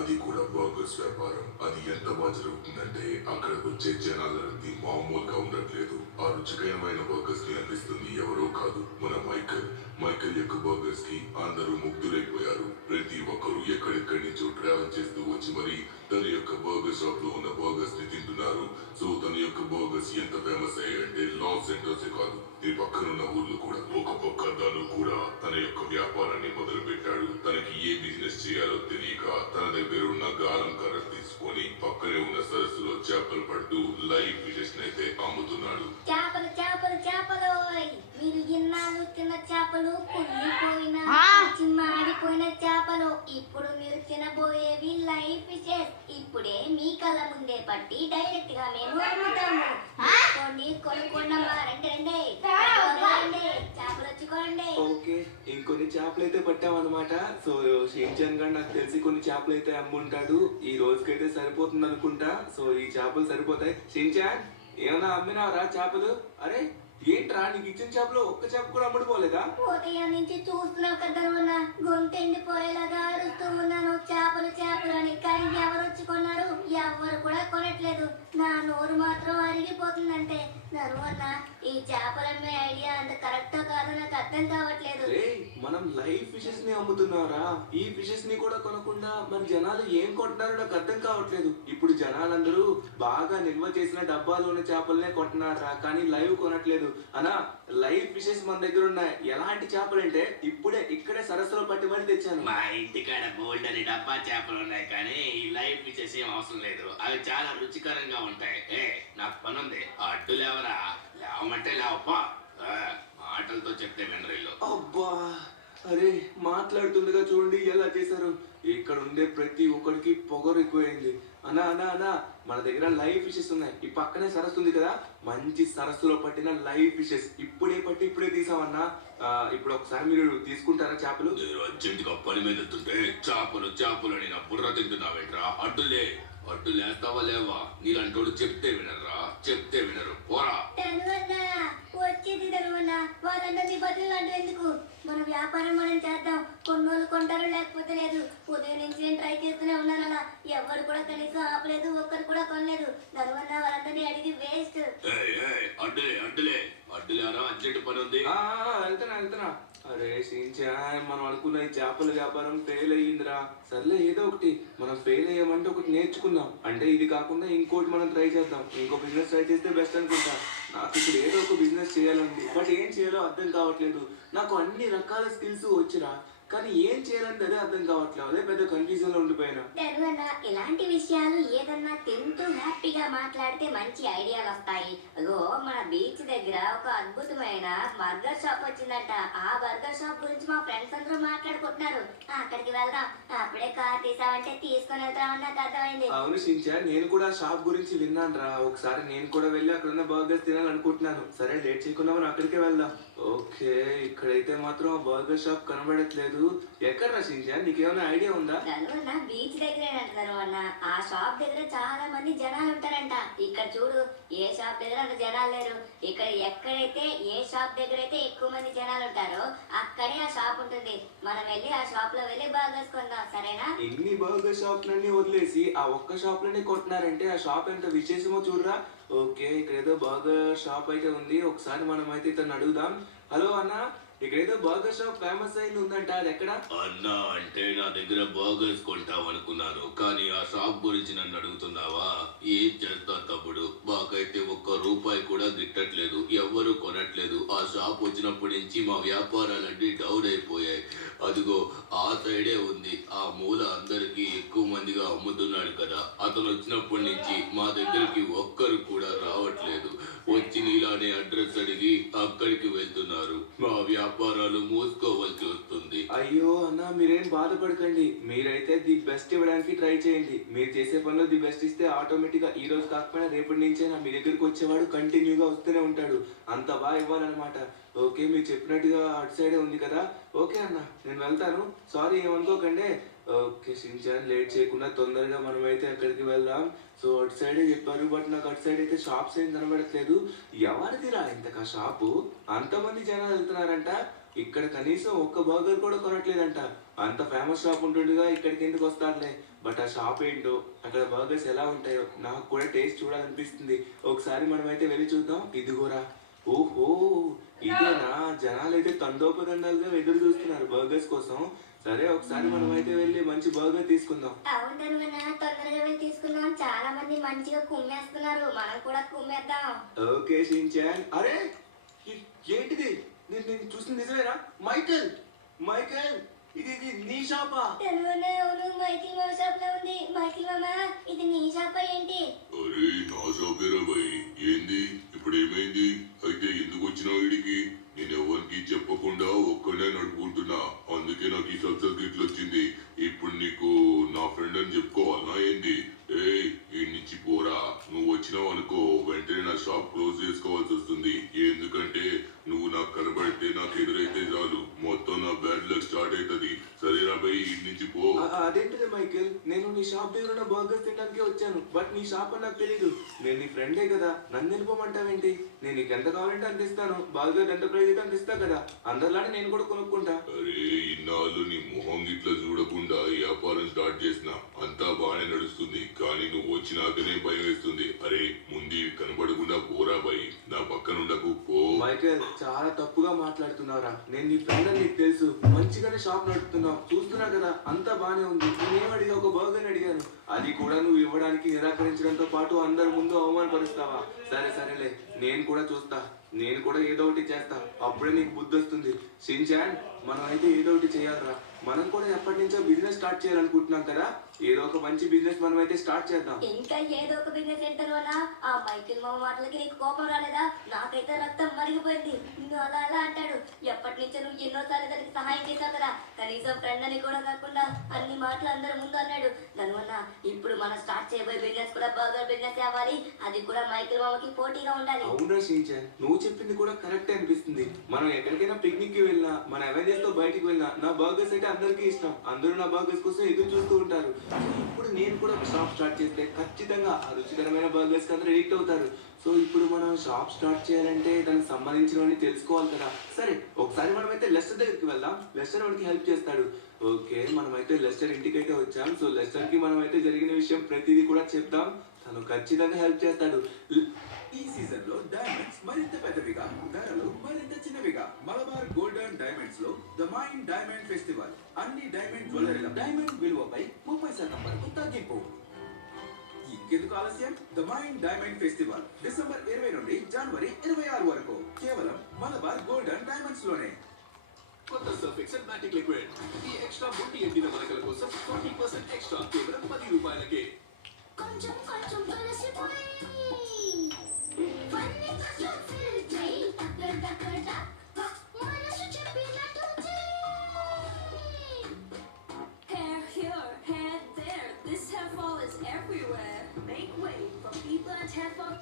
అది కూడా బర్గర్స్ వ్యాపారం. అది ఎంత బాగా జరుగుతుందంటే అక్కడికి వచ్చే జనాల రద్దీ మామూలుగా ఉండట్లేదు. ఆ రుచికరమైన బర్గర్స్ ని అందిస్తుంది ఎవరో కాదు, మన మైకల్. మైకల్ యొక్క బర్గర్స్ కి అందరూ ముగ్ధులైపోయారు. ప్రతి ఒక్కరు ఎక్కడెక్కడి నుంచో ట్రావెల్ చేస్తూ వచ్చి మరి తన యొక్క బర్గర్ షాప్ లో ఉన్న బర్గర్స్ ని తింటున్నారు. సో తన యొక్క బర్గర్స్ ఎంత ఫేమస్ అయ్యాయంటే లాస్ ఏంజల్స్ కాదు, ఈ పక్కనున్న ఊర్లు కూడా. ఒక పక్క తను కూడా తన యొక్క వ్యాపారాన్ని మొదలు పెట్టాడు. తనకి ఏ బిజినెస్ చేయాలో తెలియక తన దగ్గర ఉన్న గాలం కర్ర తీసుకొని పక్కనే ఉన్న సరస్సులో చేపలు పడుతూ లైవ్ ఫిషెస్ అయితే అమ్ముతున్నాడు. చేపలు చేపలు చేపలు, మీరు ఇన్నాళ్ళు తిన్న చేపలు కుళ్ళిపోయిన మాడిపోయిన చేపలు. ఇప్పుడు మీరు తినబోయేవి లైవ్ ఫిషెస్. ఇప్పుడే మీ కళ్ళ ముందే పట్టి డైరెక్ట్ గా మేము అమ్ముతాము. కొన్ని కొనుక్కున్నామా, రండి రండి చేపలు వచ్చుకోండి. ఓకే, ఇంకొన్ని చేపలు అయితే పట్టామన్నమాట. సో షించాన్ గారు నాకు తెలిసి కొన్ని చేపలు అయితే అమ్ముంటాడు. ఈ రోజుకైతే సరిపోతుంది అనుకుంటా. సో ఈ చేపలు సరిపోతాయి. షించాన్, ఏమన్నా అమ్మినావరా చేపలు? అరే ఏంట్రా, నీకు ఇచ్చిన చేపలు ఒక్క చేప కూడా అమ్ముడుపోలేదా? ఉదయం నుంచి చూస్తున్నావు కదా, గొంతు ఎండిపోయేలాగా అరుస్తూ ఉన్నాను చేపలు చేపలు అని. కానీ ఎవరు వచ్చి కొన్నారు? ఎవరు కూడా కొనట్లేదు. నా నోరు మాత్రం అరిగిపోతుందంటే. నరువన్న, ఈ చేపలమ్మే ఐడియా అంత కరెక్ట్ కాదు, నాకు అర్థం కావట్లేదు. మనం లైవ్ ఫిషెస్ ని అమ్ముతున్నారా? ఈ ఫిషెస్ ని కూడా కొనకుండా మన జనాలు ఏం కొంటున్నారో నాకు అర్థం కావట్లేదు. ఇప్పుడు జనాలందరూ బాగా నిల్వ చేసిన డబ్బాలు ఉన్న చేపలనే కొంటున్నారా, కానీ లైవ్ కొనట్లేదు. అనా, లైవ్ ఫిషెస్ మన దగ్గర ఉన్నాయి. ఎలాంటి చేపలు అంటే ఇప్పుడే ఇక్కడే సరస్సులో పట్టుబడి తెచ్చాను. మా ఇంటికాడ బోల్డ్ అని డబ్బా చేపలు ఉన్నాయి, కానీ ఈ లైవ్ ఫిషెస్ ఏం అవసరం లేదు. అవి చాలా రుచికరంగా ఉంటాయి. నాకు పనుంది, అడ్డు లేవరా. లేవమంటే లేవప్పా. మాటలతో చెప్తే వినరీలో. అబ్బా, అరే మాట్లాడుతుండగా చూడండి ఎలా చేశారు. ఇక్కడ ఉండే ప్రతి ఒక్కడికి పొగరు ఎక్కువైంది. అనా అనా అనా, మన దగ్గర లైవ్ ఫిషెస్ ఉన్నాయి. ఈ పక్కనే సరస్సు ఉంది కదా, మంచి సరస్సులో పట్టిన లైవ్ ఫిషెస్ ఇప్పుడే పట్టి ఇప్పుడే తీసామన్నా. ఇప్పుడు ఒకసారి మీరు తీసుకుంటారా చేపలు? నేను అర్జెంట్ గా పని మీద వెళ్తుంటే చేపలు చేపలు అని నా బుర్ర తింటున్నావేంట్రా? అడ్డులే, అడ్డు లేస్తావా లేవా? నీలాంటోడు చెప్తే వినరా, చెప్తే వినరు. పోరా వచ్చేది తెలవన్నా, వాళ్ళందరినీ బదులు అంటే ఎందుకు? మన వ్యాపారం మనం చేద్దాం. కొన్నోళ్ళు కొంటారు, లేకపోతే లేదు. ఉదయం నుంచి నేను ట్రై చేస్తూనే ఉన్నాను. అలా ఎవరు కూడా కనీసం ఆపలేదు, ఒక్కరు కూడా కొనలేదు. నరువన్న, వాళ్ళందరినీ అడిగి వేస్ట్. అడ్డులే అడ్డులే అడ్డులేరా, అర్జెంట్ పని ఉంది. వెళ్తున్నా. అరే షించాన్, మనం అనుకున్న ఈ చేపల వ్యాపారం ఫెయిల్ అయ్యిందిరా. సర్లే, ఏదో ఒకటి మనం ఫెయిల్ అయ్యామంటే ఒకటి నేర్చుకుందాం. అంటే ఇది కాకుండా ఇంకోటి మనం ట్రై చేద్దాం. ఇంకో బిజినెస్ ట్రై చేస్తే బెస్ట్ అనుకుంటా. నాకు ఇప్పుడు ఏదో ఒక బిజినెస్ చేయాలండి, బట్ ఏం చేయాలో అర్థం కావట్లేదు. నాకు అన్ని రకాల స్కిల్స్ వచ్చిరా, కానీ ఏం చేయాలని అదే అర్థం కావట్లేదు. అదే పెద్ద కన్ఫ్యూజన్ లో ఉండిపోయినా. ఇలాంటి విషయాలు ఏదన్నా తింటూ హ్యాపీగా మాట్లాడితే మంచి ఐడియాలు వస్తాయి. అగో, మన బీచ్ దగ్గర ఒక అద్భుతమైన బర్గర్ షాప్ వచ్చిందంట. ఆ బర్గర్ షాప్ గురించి మా ఫ్రెండ్స్ అందరూ మాట్లాడుకుంటున్నారు. అక్కడికి వెళ్దాం. అప్పుడే కార్ తీసావంటే తీసుకొని వెళ్తామని నాకు అర్థమైంది. అవును షించా, నేను కూడా షాప్ గురించి విన్నాను రా. ఒకసారి నేను కూడా వెళ్ళి అక్కడ ఉన్న బర్గర్స్ తినాలనుకుంటున్నాను. సరే, లేట్ చేయకుండా మనం అక్కడికే వెళ్దాం. ఓకే, ఇక్కడైతే మాత్రం బర్గర్ షాప్ కనబడట్లేదు. ఎక్కడ రచించా, నీకేమైనా ఐడియా ఉందా? బీచ్ దగ్గర అన్న. ఆ షాప్ దగ్గర చాలా మంది జనాలు ఉంటారంట. ఇక్కడ చూడు, ఏ షాప్ దగ్గర అంత జనాలు లేరు. ఇక్కడ ఎక్కడైతే ఏ షాప్ దగ్గర అయితే ఎక్కువ మంది జనాలు ఉంటారో అక్కడే ఆ షాప్ ఉంటుంది. మనం వెళ్ళి ఆ షాప్ లో వెళ్ళి బర్గర్స్ కొందాం, సరేనా? ఎన్ని బర్గర్ షాప్లన్నీ వదిలేసి ఆ ఒక్క షాప్ లోనే కొంటున్నారంటే ఆ షాప్ ఎంత విశేషమో చూడరా. ఓకే, ఇక్కడ ఏదో బర్గర్ షాప్ అయితే ఉంది. ఒకసారి మనం అయితే ఇతను అడుగుదాం. హలో అన్న, ఇక్కడేదో బర్గర్ షాప్ ఫేమస్ అయింది ఉందంట, అది ఎక్కడ? అన్నా, అంటే నా దగ్గర బర్గర్స్ కొంటావు అనుకున్నాను, కానీ ఆ షాప్ గురించి నన్ను అడుగుతున్నావా? ఏం చేస్తా తమ్ముడు, మాకైతే ఒక్క రూపాయి కూడా గిట్టట్లేదు, ఎవ్వరూ కొనట్లేదు. ఆ షాప్ వచ్చినప్పటి నుంచి మా వ్యాపారాలన్నీ డౌన్ అయిపోయాయి. అదిగో ఆ సైడే ఉంది, ఆ మూల అందరికి ఎక్కువ మందిగా అమ్ముతున్నాడు కదా. అతను వచ్చినప్పటి నుంచి మా దగ్గరికి ఒక్కరు కూడా రావట్లేదు. వచ్చి నీలానే అడ్రస్ అడిగి అక్కడికి వెళ్తున్నారు. మా వ్యాపారాలు మూసుకోవాల్సి వస్తుంది. అయ్యో అన్న, మీరేం బాధపడకండి. మీరైతే ది బెస్ట్ ఇవ్వడానికి ట్రై చేయండి. మీరు చేసే పనిలో ది బెస్ట్ ఇస్తే ఆటోమేటిక్ గా ఈ రోజు కాకపోయినా రేపటి నుంచైనా మీ దగ్గరికి వచ్చేవాడు కంటిన్యూగా వస్తూనే ఉంటాడు. అంత బాగా ఇవ్వాలన్నమాట. ఓకే, మీరు చెప్పినట్టుగా అటు సైడే ఉంది కదా. ఓకే అన్న, నేను వెళ్తాను. సారీ, ఏమనుకోకండి. ఓకే షించాన్, లేట్ చేయకుండా తొందరగా మనం అయితే అక్కడికి వెళ్దాం. సో అటు సైడే చెప్పారు, బట్ నాకు అటు సైడ్ అయితే షాప్స్ ఏం కనబడట్లేదు. ఎవరిదిరా ఇంతకా షాపు? అంతమంది జనాలు వెళ్తున్నారంట. ఇక్కడ కనీసం ఒక్క బర్గర్ కూడా కొనట్లేదంట. అంత ఫేమస్ షాప్ ఉంటుండగా ఇక్కడికి ఎందుకు వస్తారులే. బట్ ఆ షాప్ ఏంటో, అక్కడ బర్గర్స్ ఎలా ఉంటాయో నాకు కూడా టేస్ట్ చూడాలనిపిస్తుంది. ఒకసారి మనమైతే వెళ్ళి చూద్దాం. ఇదిగోరా. ఓహో, ఇదేనా? జనాలు అయితే తండోపతండాలుగా ఎదురు చూస్తున్నారు బర్గర్స్ కోసం. సరే, ఒకసారి మనమైతే వెళ్ళి మంచి బర్గర్ తీసుకుందాం. అవును తొందరగా వెళ్ళి తీసుకుందాం. చాలా మంది మంచిగా కుమ్మేస్తున్నారు, మనం కూడా కుమ్మేద్దాం. Okay Shin-chan. అరే, ఏంటిది? నేను చూసింది నిజమేనా? మైకేల్, మైకేల్, ఇది నీ షాపా? అవును, మైకిల్ మామ షాప్ లో ఉంది. మైకిల్ మామ, ఇది నీ షాపా ఏంటి? అరే నా షాపేరా భయ్. ఏంది ఇప్పుడు ఏమైంది? అయితే ఎందుకు వచ్చినావు ఇడికి? నేను ఎవరికి చెప్పకుండా ఒక్కడే నడుపుకుంటున్నా, అందుకే నాకు ఈ సక్సెస్ గిట్లు వచ్చింది. ఇప్పుడు నీకు నా ఫ్రెండ్ అని చెప్పుకోవాలనా ఏంది? ఈ నుంచి పోరా. నువ్వు వచ్చినావు అనుకో, వెంటనే నా షాప్ క్లోజ్ చేసుకోవాల్సి వస్తుంది. ఎందుకంటే నువ్వు నాకు కనబడితే, నాకు ఎదురైతే చాలు, మొత్తం నా బ్యాడ్ లక్ స్టార్ట్ అవుతుంది. సరేరా భయ్, ఈ నుంచి పో. అదేంటిది మైకేల్? నేను నీ షాప్ దగ్గర ఉన్న బర్గర్స్ తినడానికే వచ్చాను. బట్ నీ షాప్ అని నాకు తెలీదు. నేను నీ ఫ్రెండే కదా, నన్ను వెళ్ళిపోమంటావేంటి? నేను నీకు ఎంత కావాలంటే అంత ఇస్తాను. బర్గర్ ఎంత ప్రైజ్ అయితే అంత ఇస్తా కదా. అందరిలానే నేను కూడా కొనుక్కుంటా. అరే ఇన్నాళ్ళు నీ మొహం గిట్ల చూడకుండా వ్యాపారం స్టార్ట్ చేసిన, అంతా బాగానే నడుస్తుంది. కానీ నువ్వు వచ్చినాకనే భయం వేస్తుంది. అరే ముందు కనబడకుండా పోరా భయ్, నా పక్కన ఉండకు, పో. మైకేల్, చాలా తప్పుగా మాట్లాడుతున్నావురా. నేను నీ ఫ్రెండ్ అని నీకు తెలుసు. మంచిగానే షాప్ నడుపుతున్నావు, చూస్తున్నా కదా, అంతా బానే ఉంది. నేనేం అడిగా? ఒక బర్గర్ అడిగాను. అది కూడా నువ్వు ఇవ్వడానికి నిరాకరించడంతో పాటు అందరి ముందు అవమానపరుస్తావా? సరేలే, నేను కూడా చూస్తా. నేను కూడా ఏదో ఒకటి చేస్తా. అప్పుడే నీకు బుద్ధి వస్తుంది. షిన్చాన్, మనం అయితే ఏదో ఒకటి చేయాలరా. మనం కూడా ఎప్పటి నుంచో బిజినెస్ స్టార్ట్ చేయాలనుకుంటున్నాం కదా. ఏదో ఒక మంచి బిజినెస్ మనం అయితే స్టార్ట్ చేద్దాం. ఇంకా ఏదో ఒక బిజినెస్ ఏంటారు అన్న? ఆ మైకిల్ మామ మాటలకి నీకు కోపం రాలేదా? నాకైతే రక్తం మరిగిపోయింది. నువ్వు అలా అంటాడు. ఎప్పటి నుంచో నువ్వు ఎన్నోసార్లు దానికి సహాయం చేశావు కదా, కనీసం ఫ్రెండ్ అని కూడా కాకుండా అన్ని మాటలు అందరి ముందు అన్నాడు. దానివల్ల ఇప్పుడు మనం స్టార్ట్ చేయబోయే బిజినెస్ కూడా బర్గర్ బిజినెస్ అవ్వాలి. అది కూడా మైకిల్ మామకి పోటీగా ఉండాలి. అవునా షిన్చాన్, నువ్వు చెప్పింది కూడా కరెక్ట్ అనిపిస్తుంది. మనం ఎక్కడికైనా పిక్నిక్ కి వెళ్ళినా, మన అవెంజర్స్ తో బయటికి వెళ్ళినా, నా బర్గర్స్ అయితే అందరికీ ఇష్టం. అందరూ నా బర్గర్స్ కోసం ఎదురు చూస్తూ ఉంటారు. ఇప్పుడు నేను కూడా ఒక షాప్ స్టార్ట్ చేస్తే ఖచ్చితంగా ఆ రుచికరమైన బర్గర్స్ కి అందరూ ఎడిక్ట్ అవుతారు. సో ఇప్పుడు మనం షాప్ స్టార్ట్ చేయాలంటే దానికి సంబంధించినవన్నీ తెలుసుకోవాలి కదా. సరే, ఒకసారి మనమైతే లెస్టర్ దగ్గరికి వెళ్దాం. లెస్టర్ మనకి హెల్ప్ చేస్తాడు. ఓకే, మనమైతే లెస్టర్ ఇంటికైతే వచ్చాం. సో లెస్టర్ కి మనమైతే జరిగిన విషయం ప్రతిదీ కూడా చెప్తాం. తను ఖచ్చితంగా హెల్ప్ చేస్తాడు. ఈ సీజన్ లో డైమండ్స్ మరింత పెద్దవిగా, ధరలు మరింత చిన్నవిగా. మలబార్ గోల్డ్ అండ్ డైమండ్స్ లో ద మైండ్ డైమండ్ ఫెస్టివల్. అన్ని డైమండ్ జ్యువెలరీల డైమండ్ విలువపై 30% వరకు తగ్గింపు. ఇంకెందుకు ఆలస్యం? The mind diamond festival December 20 నుండి జనవరి 26 వరకు కేవలం మలబార్ గోల్డ్ అండ్ డైమండ్స్ లోనే. కొత్త సర్ఫ్ ఎక్సెల్ మ్యాటిక్ లిక్విడ్. ఈ ఎక్స్ట్రా బుట్టి ఎండిన మరకల కోసం 40% ఎక్స్ట్రా కేవలం 10 రూపాయలకే. కొంచెం కలిసిపోయి పన్ని కొంచెం ఫిల్టై టక మనసు చెప్పినట్టు Hair here, hair there. This hair fall is everywhere. Make way for people and hair fall.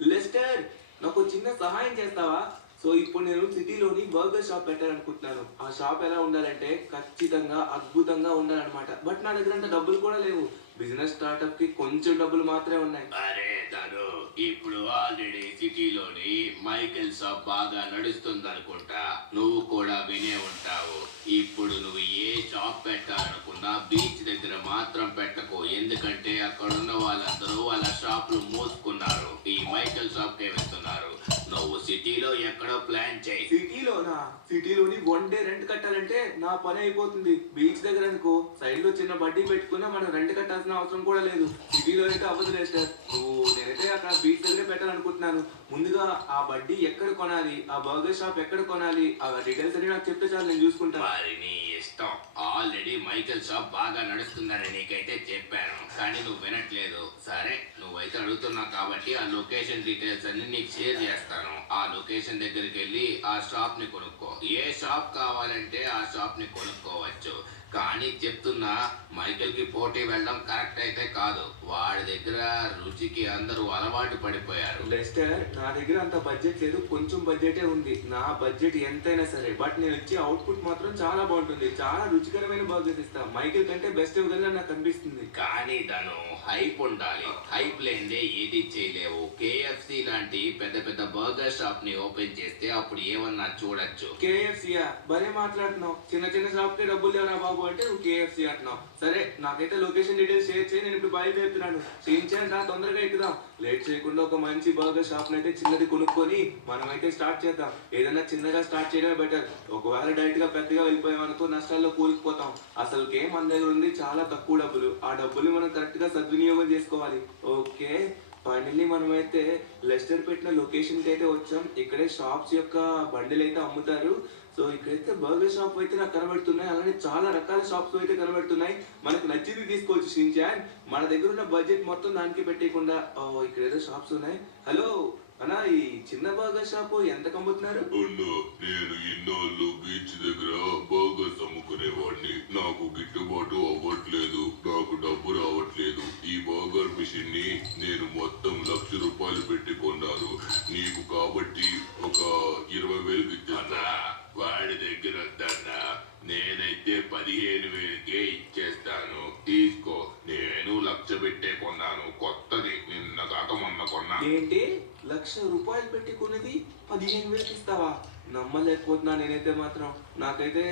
Lester, నాకు చిన్న సహాయం చేస్తావా? సో ఇప్పుడు నేను సిటీలోని బర్గర్ షాప్ పెట్టాలనుకుంటున్నాను. ఆ షాప్ ఎలా ఉండాలంటే ఖచ్చితంగా అద్భుతంగా ఉండాలన్నమాట. బట్ నా దగ్గర అంత డబ్బులు కూడా లేవు. బిజినెస్ స్టార్ట్అప్ కి కొంచెం డబ్బులు మాత్రమే ఉన్నాయి. అరే తను ఇప్పుడు ఆల్రెడీ సిటీలోని మైకేల్ షాప్ బాగా నడుస్తుంది అనుకుంటా. నువ్వు కూడా వినే ఉంటావు. ఇప్పుడు నువ్వు ఏ షాప్ పెట్టాలనుకున్నా బీచ్ దగ్గర మాత్రం పెట్టకు. ఎందుకంటే అక్కడ ఉన్న వాళ్ళందరూ వాళ్ళ షాపులు మూసుకున్నారు. ఈ మైకేల్ షాప్ కే వెళ్తున్నారు. నువ్వు సిటీలో ఎక్కడో ప్లాన్ చేయి. సిటీలోని 1 డే రెంట్ కట్టాలంటే నా పని అయిపోతుంది. బీచ్ దగ్గర అనుకో, సైడ్ లో చిన్న బడ్డీ పెట్టుకున్నా మనం రెంట్ కట్టాల్సిన అవసరం కూడా లేదు. సిటీలో అయితే అవ్వదు లెస్టర్. నేనైతే అక్కడ బీచ్ దగ్గరే పెట్టాలనుకుంటున్నాను. ముందుగా ఆ బడ్డీ ఎక్కడ కొనాలి, ఆ బర్గర్ షాప్ ఎక్కడ కొనాలి, ఆ డీటెయిల్స్ అన్ని నాకు చెప్తే చాలు, నేను చూసుకుంటాను. మరి నీ ఇష్టం. ఆల్రెడీ మైకేల్ షాప్ బాగా నడుస్తుందని నీకైతే చెప్పాను, కానీ నువ్వు వినట్లేదు. సరే, నువ్వైతే అడుగుతున్నావు కాబట్టి ఆ లొకేషన్ డీటెయిల్స్ అన్ని నీకు షేర్ చేస్తాను. ఆ లొకేషన్ దగ్గరికి వెళ్ళి ఆ షాప్ ని కొనుక్కో. ఏ షాప్ కావాలంటే ఆ షాప్ ని కొనుక్కోవచ్చు. కానీ కానీ చెప్తున్నా మైకేల్ కి పోటీ వెళ్ళడం కరెక్ట్ అయితే కాదు. వాడి దగ్గర రుచికి అందరూ అలవాటు పడిపోయారు. లెస్టర్, నా దగ్గర అంత బడ్జెట్ లేదు, కొంచెం బడ్జెటే ఉంది. నా బడ్జెట్ ఎంతైనా సరే, బట్ నేను ఇచ్చే అవుట్పుట్ మాత్రం చాలా బాగుంటుంది. చాలా రుచికరమైన బర్గర్స్ ఇస్తా. మైకేల్ కంటే బెస్ట్ ఇవ్వగలని నాకు అనిపిస్తుంది. కానీ దాను హైప్ ఉండాలి. హైప్ లేదే ఏది చేయలేవు. కేఎఫ్సి లాంటి పెద్ద పెద్ద బర్గర్ షాప్ ని ఓపెన్ చేస్తే అప్పుడు ఏమన్నా చూడొచ్చు. కేఎఫ్సీయా? భలే మాట్లాడుతున్నావు. చిన్న చిన్న షాప్ కి డబ్బులు లేవరా బాబు అంటే నువ్వు కేఎఫ్సీ అంటున్నావు. సరే, నాకైతే లొకేషన్ డీటెయిల్స్ షేర్ చేయి, నేను ఇప్పుడు బయలుదేరుతున్నాను. రా, తొందరగా ఎక్కుదాం. లేట్ చేయకుండా ఒక మంచి బర్గర్ షాప్ అయితే చిన్నది కొనుక్కొని మనమైతే స్టార్ట్ చేద్దాం. ఏదైనా చిన్నగా స్టార్ట్ చేయడమే బెటర్. ఒకవేళ డైరెక్ట్ గా పెద్దగా వెళ్ళిపోయాం అనుకో నష్టాల్లో కూలిపోతాం. అసలు మన దగ్గర ఉంది చాలా తక్కువ డబ్బులు. ఆ డబ్బులు మనం కరెక్ట్ గా సద్వినియోగం చేసుకోవాలి. ఓకే, ఫైనల్లీ మనమైతే లెస్టర్ పెట్టిన లొకేషన్ కి అయితే వచ్చాం. ఇక్కడే షాప్స్ యొక్క బండిలు అయితే అమ్ముతారు. సో ఇక్కడైతే బర్గర్ షాప్ అయితే నాకు కనబడుతున్నాయి. అలానే చాలా రకాల షాప్స్ అయితే కనబడుతున్నాయి. మనకు నచ్చింది తీసుకోవచ్చు షిన్చాన్. మన దగ్గర ఉన్న బడ్జెట్ మొత్తం దానికి పెట్టేయకుండా. ఇక్కడ ఏదో షాప్స్ ఉన్నాయి. హలో అన్నా, ఈ చిన్న బర్గర్ షాప్ ఎంత అమ్ముతున్నారు? నేను ఇన్నాళ్ళు బీచ్ దగ్గర బర్గర్స్ అమ్ముకునేవాడిని. నాకు గిట్టుబాటు అవ్వట్లేదు, నాకు డబ్బు రావట్లేదు. ఈ బర్గర్ మిషన్ ని నేను మొత్తం ₹1,00,000 పెట్టి కొన్నాను. నీకు కాబట్టి ఒక 20,000 ఇచ్చేస్తా. వాడి దగ్గర వద్దన్నా, నేనైతే 15,000కే ఇచ్చేస్తాను. తీసుకో. నేను 1,00,000 పెట్టే కొన్నాను. కొత్తది, నిన్న కాక మొన్న కొన్నా. ఏంటి, ₹1,00,000 పెట్టి కొన్నది 15,000 ఇస్తావా? నమ్మలేకపోతున్నా నేనైతే మాత్రం. నాకైతే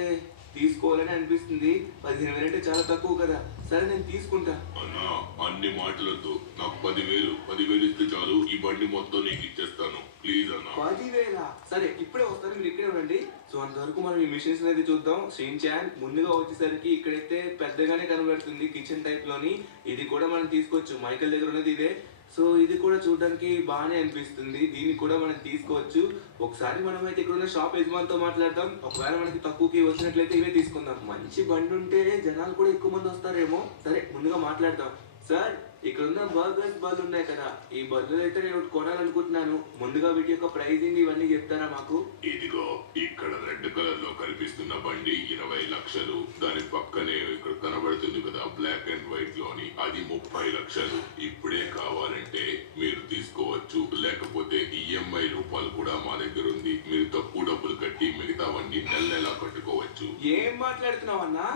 తీసుకోవాలని అనిపిస్తుంది. 15,000 అంటే చాలా తక్కువ కదా. సరే, నేను తీసుకుంటా. అన్నా, అన్ని మాటలతో నాకు 10,000 ఇస్తే చాలు. ఈ బండి మొత్తం నీకు ఇచ్చేస్తాను. ప్లీజ్ అన్నా. 10,000? సరే, ఇప్పుడే వస్తాను, మీరు ఇక్కడే ఉండండి. సో అంతవరకు మనం ఈ మిషన్స్ అనేది చూద్దాం. షిన్చాన్ ముందుగా వచ్చేసరికి ఇక్కడైతే పెద్దగానే కనబడుతుంది కిచెన్ టైప్ లోని. ఇది కూడా మనం తీసుకోవచ్చు. మైకేల్ దగ్గర ఉన్నది ఇదే. సో ఇది కూడా చూడడానికి బాగానే అనిపిస్తుంది. దీన్ని కూడా మనం తీసుకోవచ్చు. ఒకసారి మనం అయితే ఇక్కడ ఉన్న షాప్ యజమానితో మాట్లాడతాం. ఒకవేళ మనకి తక్కువకి వచ్చినట్లయితే ఇవే తీసుకుందాం. మంచి బండి ఉంటే జనాలు కూడా ఎక్కువ మంది వస్తారేమో. సరే, ముందుగా మాట్లాడతాం. సార్, ఇక్కడ ఉన్న బర్గర్స్ బళ్ళు ఉన్నాయి కదా, ఈ బళ్ళు అయితే నేను ఒకటి కొనాలనుకుంటున్నాను. ముందుగా వీటి యొక్క ప్రైజింగ్ ఇవన్నీ చెప్తారా మాకు? ఇదిగో, ఇక్కడ రెడ్ కలర్ లో కనిపిస్తున్న బండి 20 లక్షలు. దాని పక్కనే ఇక్కడ కనబడుతుంది కదా బ్లాక్ అండ్ వైట్ లోని, అది 30 లక్షలు. ఇప్పుడే కావాలంటే మీరు తీసుకోవచ్చు. లేకపోతే ఈఎంఐ రూపాయలు కూడా మా దగ్గర ఉంది. మీరు తక్కువ డబ్బులు కట్టి మిగతావన్నీ నెల కట్టుకోవచ్చు. ఏం మాట్లాడుతున్నావన్నా?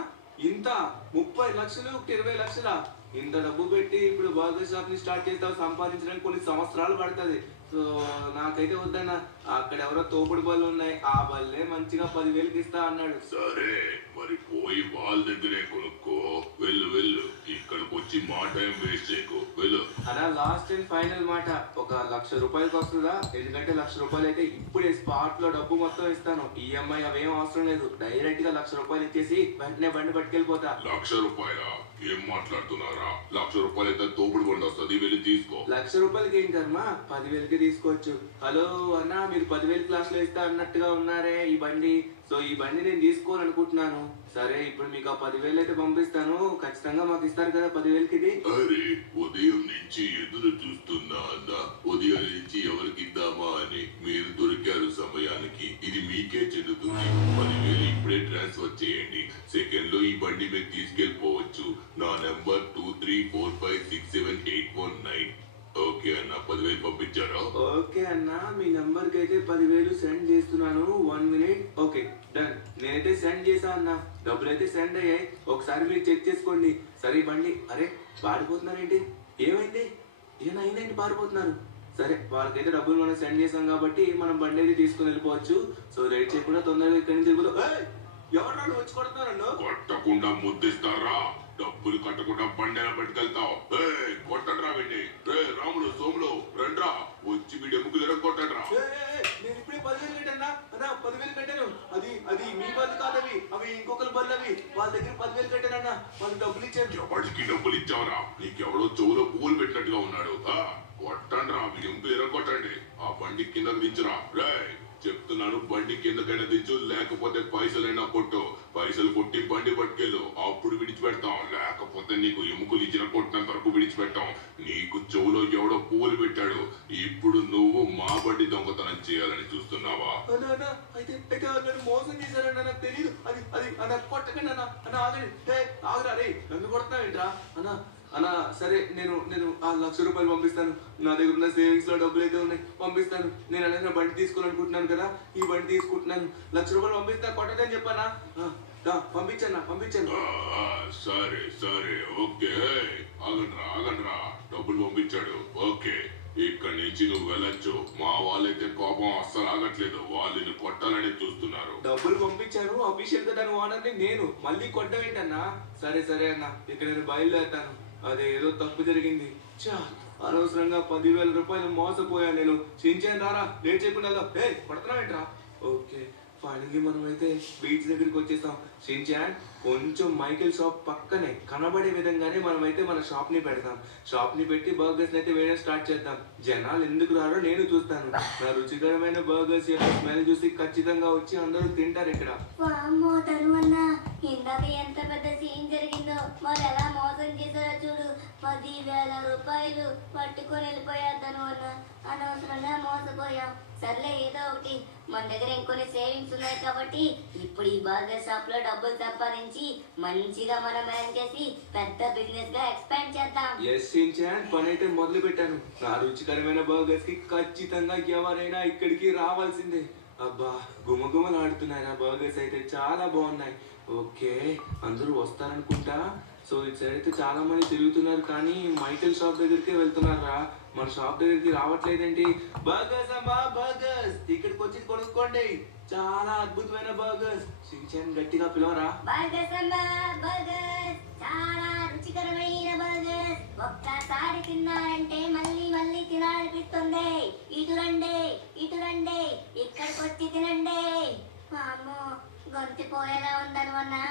ఇంత 30 లక్షలు, 20 లక్షలా? ఇంత డబ్బు పెట్టి ఇప్పుడు బర్గర్ షాప్ ని స్టార్ట్ చేస్తావు, సంపాదించడానికి కొన్ని సంవత్సరాలు పడుతుంది. సో నాకైతే వద్దన్నా. అక్కడ ఎవరో తోపుడు బళ్ళు ఉన్నాయి, ఆ బల్లే మంచిగా 10,000కి ఇస్తా అన్నాడు. సరే, మరి పోయి వాళ్ళ దగ్గరే కొనుక్కో. వెళ్ళు. ఇక్కడికి వచ్చి మా టైం వేస్ట్ చేయకు. వెళ్ళు. అలా లాస్ట్ అండ్ ఫైనల్ మాట, ఒక ₹1,00,000 వస్తుందా? ఎందుకంటే ₹1,00,000 అయితే ఇప్పుడే స్పాట్ లో డబ్బు మొత్తం ఇస్తాను. ఈఎంఐ అవేం అవసరం లేదు. డైరెక్ట్ గా ₹1,00,000 ఇచ్చేసి వెంటనే బండి పట్టుకెళ్ళిపోతా. ₹1,00,000? ఏం మాట్లాడుతున్నారా? ₹1,00,000 అయితే తోపుడు బండి వస్తుంది. వెళ్ళి తీసుకో. ₹1,00,000 ఏం కర్మా, 10,000కి తీసుకోవచ్చు. హలో అన్నా, మీరు 10,000 క్లాస్ లో ఇస్తా అన్నట్టుగా ఉన్నారే ఈ బండి. సో ఈ బండి నేను తీసుకోవాలనుకుంటున్నాను. సరే, ఇప్పుడు మీకు ఆ 10,000 అయితే పంపిస్తాను. ఖచ్చితంగా మాకు ఇస్తారు కదా 10,000కి ఇది? అరే, ఉదయం నుంచి ఎదురు చూస్తున్నా అన్న. ఉదయం నుంచి ఎవరికి ఇద్దామా అని. మీరు దొరికారు సమయానికి. ఇది మీకే చెందుతుంది. 10,000 ఇప్పుడే ట్రాన్స్ఫర్ చేయండి. సెకండ్ లో ఈ బండి మీకు తీసుకెళ్ళిపోవచ్చు. నా నెంబర్ 2345678119. ఓకే అన్న, 10,000 పంపించారా? ఓకే అన్న, మీ నంబర్ కి అయితే 10,000 సెండ్ చేస్తున్నాను. 1 మినిట్. Okay, done. నేనైతే సెండ్ చేశా అన్న. డబ్బులు అయితే సెండ్ అయ్యాయి. ఒకసారి మీరు చెక్ చేసుకోండి. సరే, బండి. అరే, పారిపోతున్నారేంటి? ఏమైంది? ఏమైనా అయిందేంటి పారిపోతున్నారు? సరే, వాళ్ళకైతే డబ్బులు మనం సెండ్ చేసాం కాబట్టి మనం బండి అయితే తీసుకుని వెళ్ళిపోవచ్చు. సో రేట్ చేయకుండా తొందరగా ఇక్కడి నుంచి వెళ్ళిపోతాం. ఎవరు వచ్చి కొడుతున్నారు? కొట్టకుండా ముద్దిస్తారా? డబ్బులు కట్టకుండా బండేలా పట్టుకెళ్తావు. కొట్టడరా వెండి. రాములు, సోములు రండ్రా. వచ్చి వీడి ఎముకలు ఎరగొట్టడరా. నేను ఇప్పుడే 10,000 కట్టానా? అన్నా, 10,000 కట్టాను. అది మీ బళ్ళు కాదవి, అవి ఇంకొకరి బళ్ళు. అవి వాళ్ళ దగ్గర 10,000 కట్టానన్నా. వాళ్ళు డబ్బులు ఇచ్చారు. ఎవరికి డబ్బులు ఇచ్చావరా? నీకెవడో చెవులో పువ్వులు పెట్టినట్టుగా ఉన్నాడు. కొట్టండ్రా, వీడి ఎముకలు ఎరగొట్టండి. ఆ బండి కిందకు దించరా. చెప్తున్నాను, బండి కిందకైనా దించు, లేకపోతే పైసలైనా కొట్టు. పైసలు కొట్టి బండి పట్టుకెళ్ళు, అప్పుడు విడిచిపెడతాం. లేకపోతే నీకు ఎముకలు ఇచ్చిన కొట్టినంత వరకు విడిచిపెట్టాం. నీకు చెవులో ఎవడో పువ్వులు పెట్టాడు. ఇప్పుడు నువ్వు మా బండి దొంగతనం చేయాలని చూస్తున్నావా? అయితే మోసం చేశారన్నా, నాకు తెలియదు. అన్న కొట్టకండి అన్న అన్న ఆగండి ఏ ఆగురా రే నన్ను కొడుతున్నావు ఏంట్రా అన్న అన్న సరే నేను నేను ఆ ₹1,00,000 పంపిస్తాను నా దగ్గర ఉన్న సేవింగ్స్ లో డబ్బులు అయితే ఉన్నాయి పంపిస్తాను నేను అనేది బండి తీసుకోవాలనుకుంటున్నాను కదా ఈ బండి తీసుకుంటున్నాను ₹1,00,000 పంపిస్తా కొట్టదని చెప్పానా పంపించాను సరే సరే ఓకే ఆగండ్రా డబ్బులు పంపించాడు ఓకే ఇక్కడి నుంచి నువ్వు వెళ్ళొచ్చు మా వాళ్ళైతే కోపం అస్సలు ఆగట్లేదు వాళ్ళని కొట్టాలని చూస్తున్నారు డబ్బులు పంపించారు అఫీషియల్ గా దాని ఓనర్ని నేను మళ్ళీ కొట్టవేంటన్నా సరే సరే అన్న ఇక నేను బయలుదేరుతాను అదే ఏదో తప్పు జరిగింది చా అనవసరంగా ₹10,000 మోసపోయాను నేను చించాను రారా లేట్ చేయకుండా కొడుతున్నావేంట్రా ఓకే ఫైనల్లీ మనం అయితే బీచ్ దగ్గరికి వచ్చేసాం షిన్చాన్ కొంచెం మైకేల్ షాప్ పక్కనే కనబడే విధంగానే మనమైతే మన షాప్ ని పెడతాం షాప్ ని పెట్టి బర్గర్స్ అయితే వేయడం స్టార్ట్ చేద్దాం జనాలు ఎందుకు రారో నేను చూస్తాను నా రుచికరమైన బర్గర్స్ యొక్క స్మెల్ చూసి ఖచ్చితంగా వచ్చి అందరూ తింటారు ఇక్కడ వామ్మో ధనువన్న ఇందాక ఎంత పెద్ద సీన్ జరిగిందో మరి ఎలా మోసం చేశారో చూడు ₹10,000 పట్టుకొని వెళ్ళిపోయారు ధనువన్న అనవసరంగా మోసపోయాం సర్లే ఏదో ఒకటి మన దగ్గర ఇంకొన్ని సేవింగ్స్ ఉన్నాయి కాబట్టి ఇప్పుడు ఈ బర్గర్ షాప్ లో డబ్బులు సంపాదించి మంచిగా మనం మేనేజ్ చేసి పెద్ద బిజినెస్ గా ఎక్స్పాండ్ చేద్దాం ఎస్ షిన్చాన్ పని అయితే మొదలు పెట్టాను నా రుచికరమైన బర్గర్స్ కి ఖచ్చితంగా ఎవరైనా ఇక్కడికి రావాల్సిందే అబ్బా గుమగుమలాడుతున్నాయి నా బర్గర్స్ అయితే చాలా బాగున్నాయి ఓకే అందరూ వస్తారనుకుంటా సో ఇటు సైడ్ అయితే చాలా మంది తిరుగుతున్నారు కానీ మైకేల్ షాప్ దగ్గరికే వెళ్తున్నారా మన షాప్ దగ్గరికి రావట్లేదేంటి బర్గర్స్ అమ్మా బర్గర్స్ ఇక్కడికి వచ్చి కొనుక్కోండి చాలా అద్భుతమైన బర్గర్స్ షిన్చాన్ గట్టిగా పిలవరా బర్గర్స్ అమ్మా బర్గర్స్ చాలా రుచికరమైన బర్గర్స్ ఒక్కసారి తిన్నారంటే మళ్ళీ మళ్ళీ తినాలనిపిస్తుంది ఇటు రండి ఇక్కడికి వచ్చి తినండి అమ్మో గొంతు పోయేలా ఉందనువన్నా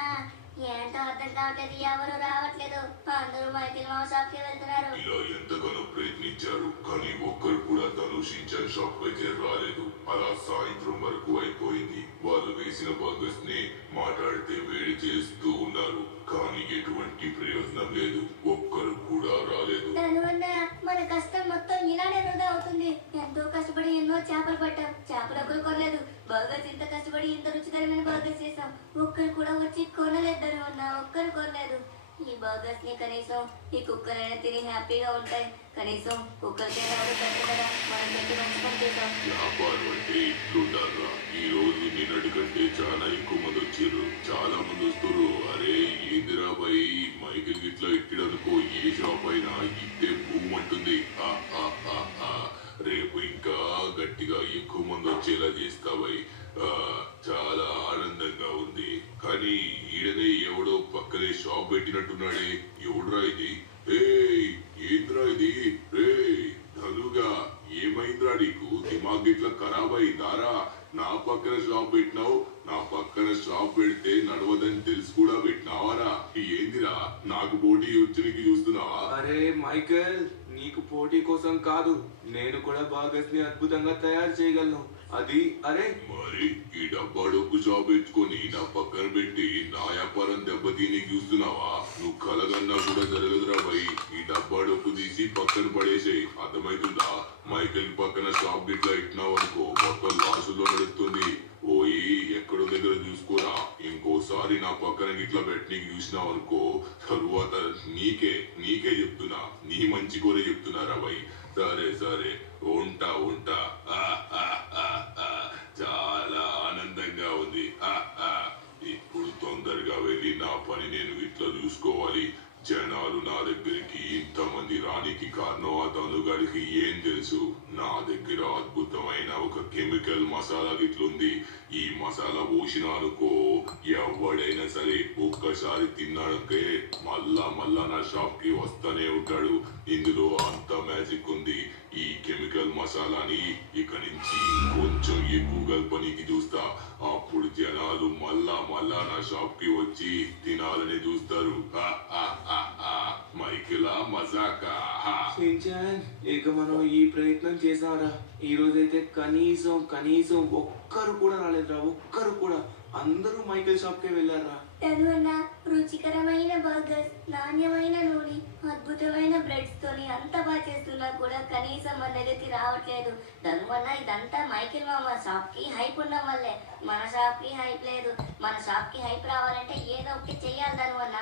ఏంటో అర్థం కావట్లేదు ఎవరు రావట్లేదు అందరూ మైకిల్ మామ షాప్ కి వెళ్తున్నారు ఇలా ఎంతగానో ప్రయత్నించారు కానీ ఒక్కరు కూడా షిన్చాన్ షాప్ అయితే రాలేదు అలా సాయంత్రం వరకు అయిపోయింది వాళ్ళు వేసిన బర్గర్స్ ని మాట్లాడితే వేడి చేస్తూ ఉన్నారు కానీ ఎటువంటి ప్రయోజనం లేదు ఒక్కరు కూడా రాలేదు దానివల్ల మన కష్టం మొత్తం ఇలానే వృధా అవుతుంది ఎంతో కష్టపడి ఎన్నో చేపలు పట్టాం చేపలు ఒకరు కొనలేదు బర్గర్స్ ఇంత కష్టపడి ఇంత రుచికరమైన బర్గర్స్ చేసాం ఒక్కరు కూడా వచ్చి కొనలేదు దానివల్ల ఒక్కరు కొనలేదు ఈ బర్గర్స్ ని కనీసం ఈ కుక్కలైనా తిని హ్యాపీగా ఉంటాయి కనీసం కుక్కలకైనా ఎవరు పెట్టు కదా మనం పెట్టి మంచి పని చేసాం వ్యాపారం అంటే ఇట్లుండాలా ఈ రోజు నిన్నటి కంటే చాలా ఎక్కువ మంది వచ్చారు చాలా మంది వస్తారు అరే ఏందిరా భయ్ మైకిల్ గిట్లా ఎక్కడనుకో ఏ షాప్ అయినా ఇట్టే భూమి అంటుంది రేపు ఇంకా గట్టిగా ఎక్కువ మంది వచ్చేలా చేస్తావై చాలా ఆనందంగా ఉంది కానీ ఈడనే ఎవడో పక్కనే షాప్ పెట్టినట్టున్నాడే ఎవడురా ఇది ఏంద్రా ఇది రే ధనుగా ఏమైందిరా నీకు దిమాగ్ ఇట్లా ఖరాబ్ అయిందారా నా పక్కన షాప్ పెట్టినావు నా పక్కన షాప్ పెడితే నడవదని తెలిసి కూడా పెట్టినావారా ఏందిరా నాకు పోటీ వచ్చి చూస్తున్నావా అరే మైకేల్ నీకు పోటీ కోసం కాదు నేను కూడా బర్గర్స్ ని అద్భుతంగా తయారు చేయగలను అది అరే మరి ఈ డబ్బా డబ్బు షాప్ పెట్టుకొని నా పక్కన పెట్టి నా వ్యాపారం దెబ్బతీని చూస్తున్నావా నువ్వు కలగన్నా కూడా జరగదురా భయ్ ఈ డబ్బా డబ్బు తీసి పక్కన పడేసేయి అర్థమైతుందా మైకేల్ పక్కన షాప్ గిట్లా ఇట్టినావు అనుకో మొత్తం లాసులో నడుస్తుంది పోయి ఎక్కడో దగ్గర చూసుకోరా ఇంకోసారి నా పక్కన గిట్లా పెట్టనీకి చూసినావు అనుకో తరువాత నీకే చెప్తున్నా నీ మంచి కోరే చెప్తున్నారా భయ్ సరే సరే ఉంటా చాలా ఆనందంగా ఉంది ఇప్పుడు తొందరగా వెళ్ళి నా పని నేను ఇట్లా చూసుకోవాలి జనాలు నా దగ్గరికి ఇంతమంది రానికి కారణం ఆ ధనుగాడికి ఏం తెలుసు నా దగ్గర అద్భుతమైన ఒక కెమికల్ మసాలా గిట్లుంది ఈ మసాలా పోసిన అనుకో ఎవడైనా సరే ఒక్కసారి తిన్నాడంటే మళ్ళా నా షాప్ కి వస్తానే ఉంటాడు ఇందులో అంత మ్యాజిక్ ఉంది ఈ కెమికల్ మసాలాని ఇక నుంచి కొంచెం ఎక్కువ కల్పనీకి చూస్తా అప్పుడు జనాలు మళ్ళా నా షాప్ కి వచ్చి తినాలని చూస్తారు మైకిలా మజాకా షిన్చాన్ ఇక మనం ఈ ప్రయత్నం చేసారా ఈ రోజైతే కనీసం ఒక్కరు కూడా రాలేదురా ఒక్కరు కూడా అందరూ మైకేల్ షాప్ కే వెళ్ళారా తరువన్న రుచికరమైన బర్గర్స్ నాణ్యమైన నూనె అద్భుతమైన బ్రెడ్స్ తోని అంత బాగా చేస్తున్నా కూడా కూడా కనీసం మన దగ్గరికి రావట్లేదు. దానివల్ల ఇదంతా మైకిల్ మామ షాప్ కి హైప్ ఉండడం వల్లే. మన షాప్ కి హైప్ లేదు. మన షాప్ కి హైప్ రావాలంటే ఏదో ఒకటి చెయ్యాలి. దానివల్ల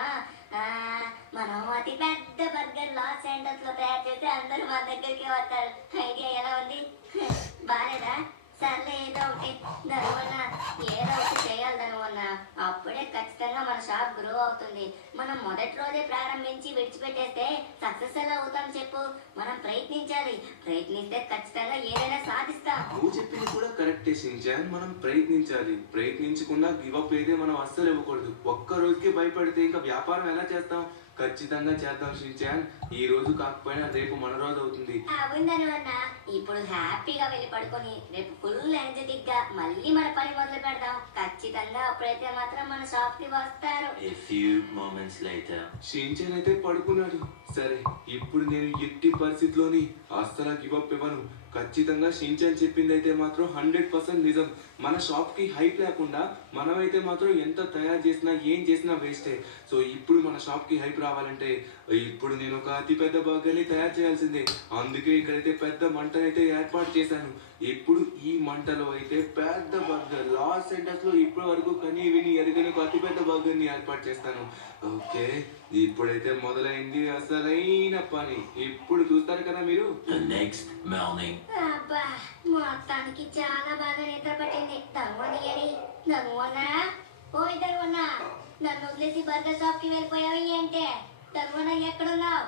మనం అతి పెద్ద బర్గర్ లాస్ ఏంజల్స్ లో తయారు చేస్తే అందరూ మన దగ్గరికి వస్తారు. ఐడియా ఎలా ఉంది? బాలేదా? సర్లే ఏదో ఒకటి. దానివల్ల ఏదో ఒకటి చేయాలి. దానివల్ల అప్పుడే ఖచ్చితంగా మన షాప్ గ్రో అవుతుంది. మనం మొదటి రోజే ప్రారంభించి విడిచిపెట్టేస్తే సక్సెస్ ఎలా అవుతాం చెప్పు? మనం ప్రయత్నించాలి. ప్రయత్నిస్తే ఖచ్చితంగా ఏదైనా సాధిస్తాం. నువ్వు చెప్పింది కూడా కరెక్టే షించాన్. మనం ప్రయత్నించాలి. ప్రయత్నించకుండా గివ్ అప్ అయితే మనం అస్సలు ఇవ్వకూడదు. ఒక్క రోజుకి భయపడితే ఇంకా వ్యాపారం ఎలా చేస్తాం? ఖచ్చితంగా చేద్దాం షించాన్. ఈ రోజు కాకపోయినా రేపు మన రోజు అవుతుంది. అవుందని అన్న ఇప్పుడు హ్యాపీగా వెళ్ళి పడుకొని రేపు ఫుల్ ఎనర్జెటిక్ గా మళ్ళీ మన పని మొదలు పెడదాం. ఖచ్చితంగా అప్పుడైతే మాత్రం మన షాప్ కి వస్తారు. A few moments later. Shinchan అయితే పడుకున్నాడు. సరే, ఇప్పుడు నేను ఎట్టి పరిస్థితిలోని అస్సలు గివ్ అప్ ఇవ్వను. ఖచ్చితంగా షించాన్ చెప్పింది అయితే మాత్రం 100% నిజం. మన షాప్ కి హైప్ లేకుండా మనమైతే మాత్రం ఎంత తయారు చేసినా ఏం చేసినా వేస్టే. సో ఇప్పుడు మన షాప్ కి హైప్ రావాలంటే ఇప్పుడు నేను ఒక అతి పెద్ద బర్గర్ని తయారు చేయాల్సిందే. అందుకే ఇక్కడైతే పెద్ద మంటనైతే ఏర్పాటు చేశాను. ఇప్పుడు ఈ మంటలో అయితే పెద్ద బర్గర్ లాస్ సెంటర్స్ లో ఇప్పటి వరకు కనీ విని ఎరగని ఒక అతి పెద్ద బర్గర్ ని ఏర్పాటు చేస్తాను. ఓకే, ఇప్పుడైతే మొదలైంది అసలైన పని. ఇప్పుడు చూస్తారు కదా మీరు. The next morning. అబ్బా, మొత్తానికి చాలా బాగా నిద్ర పట్టింది. ధనువన్నా పోయి ధనువన్నా, నన్ను వదిలేసి బర్గర్ షాప్ కి వెళ్ళిపోయావు ఏంటే? ధనువన్నా ఎక్కడున్నావు?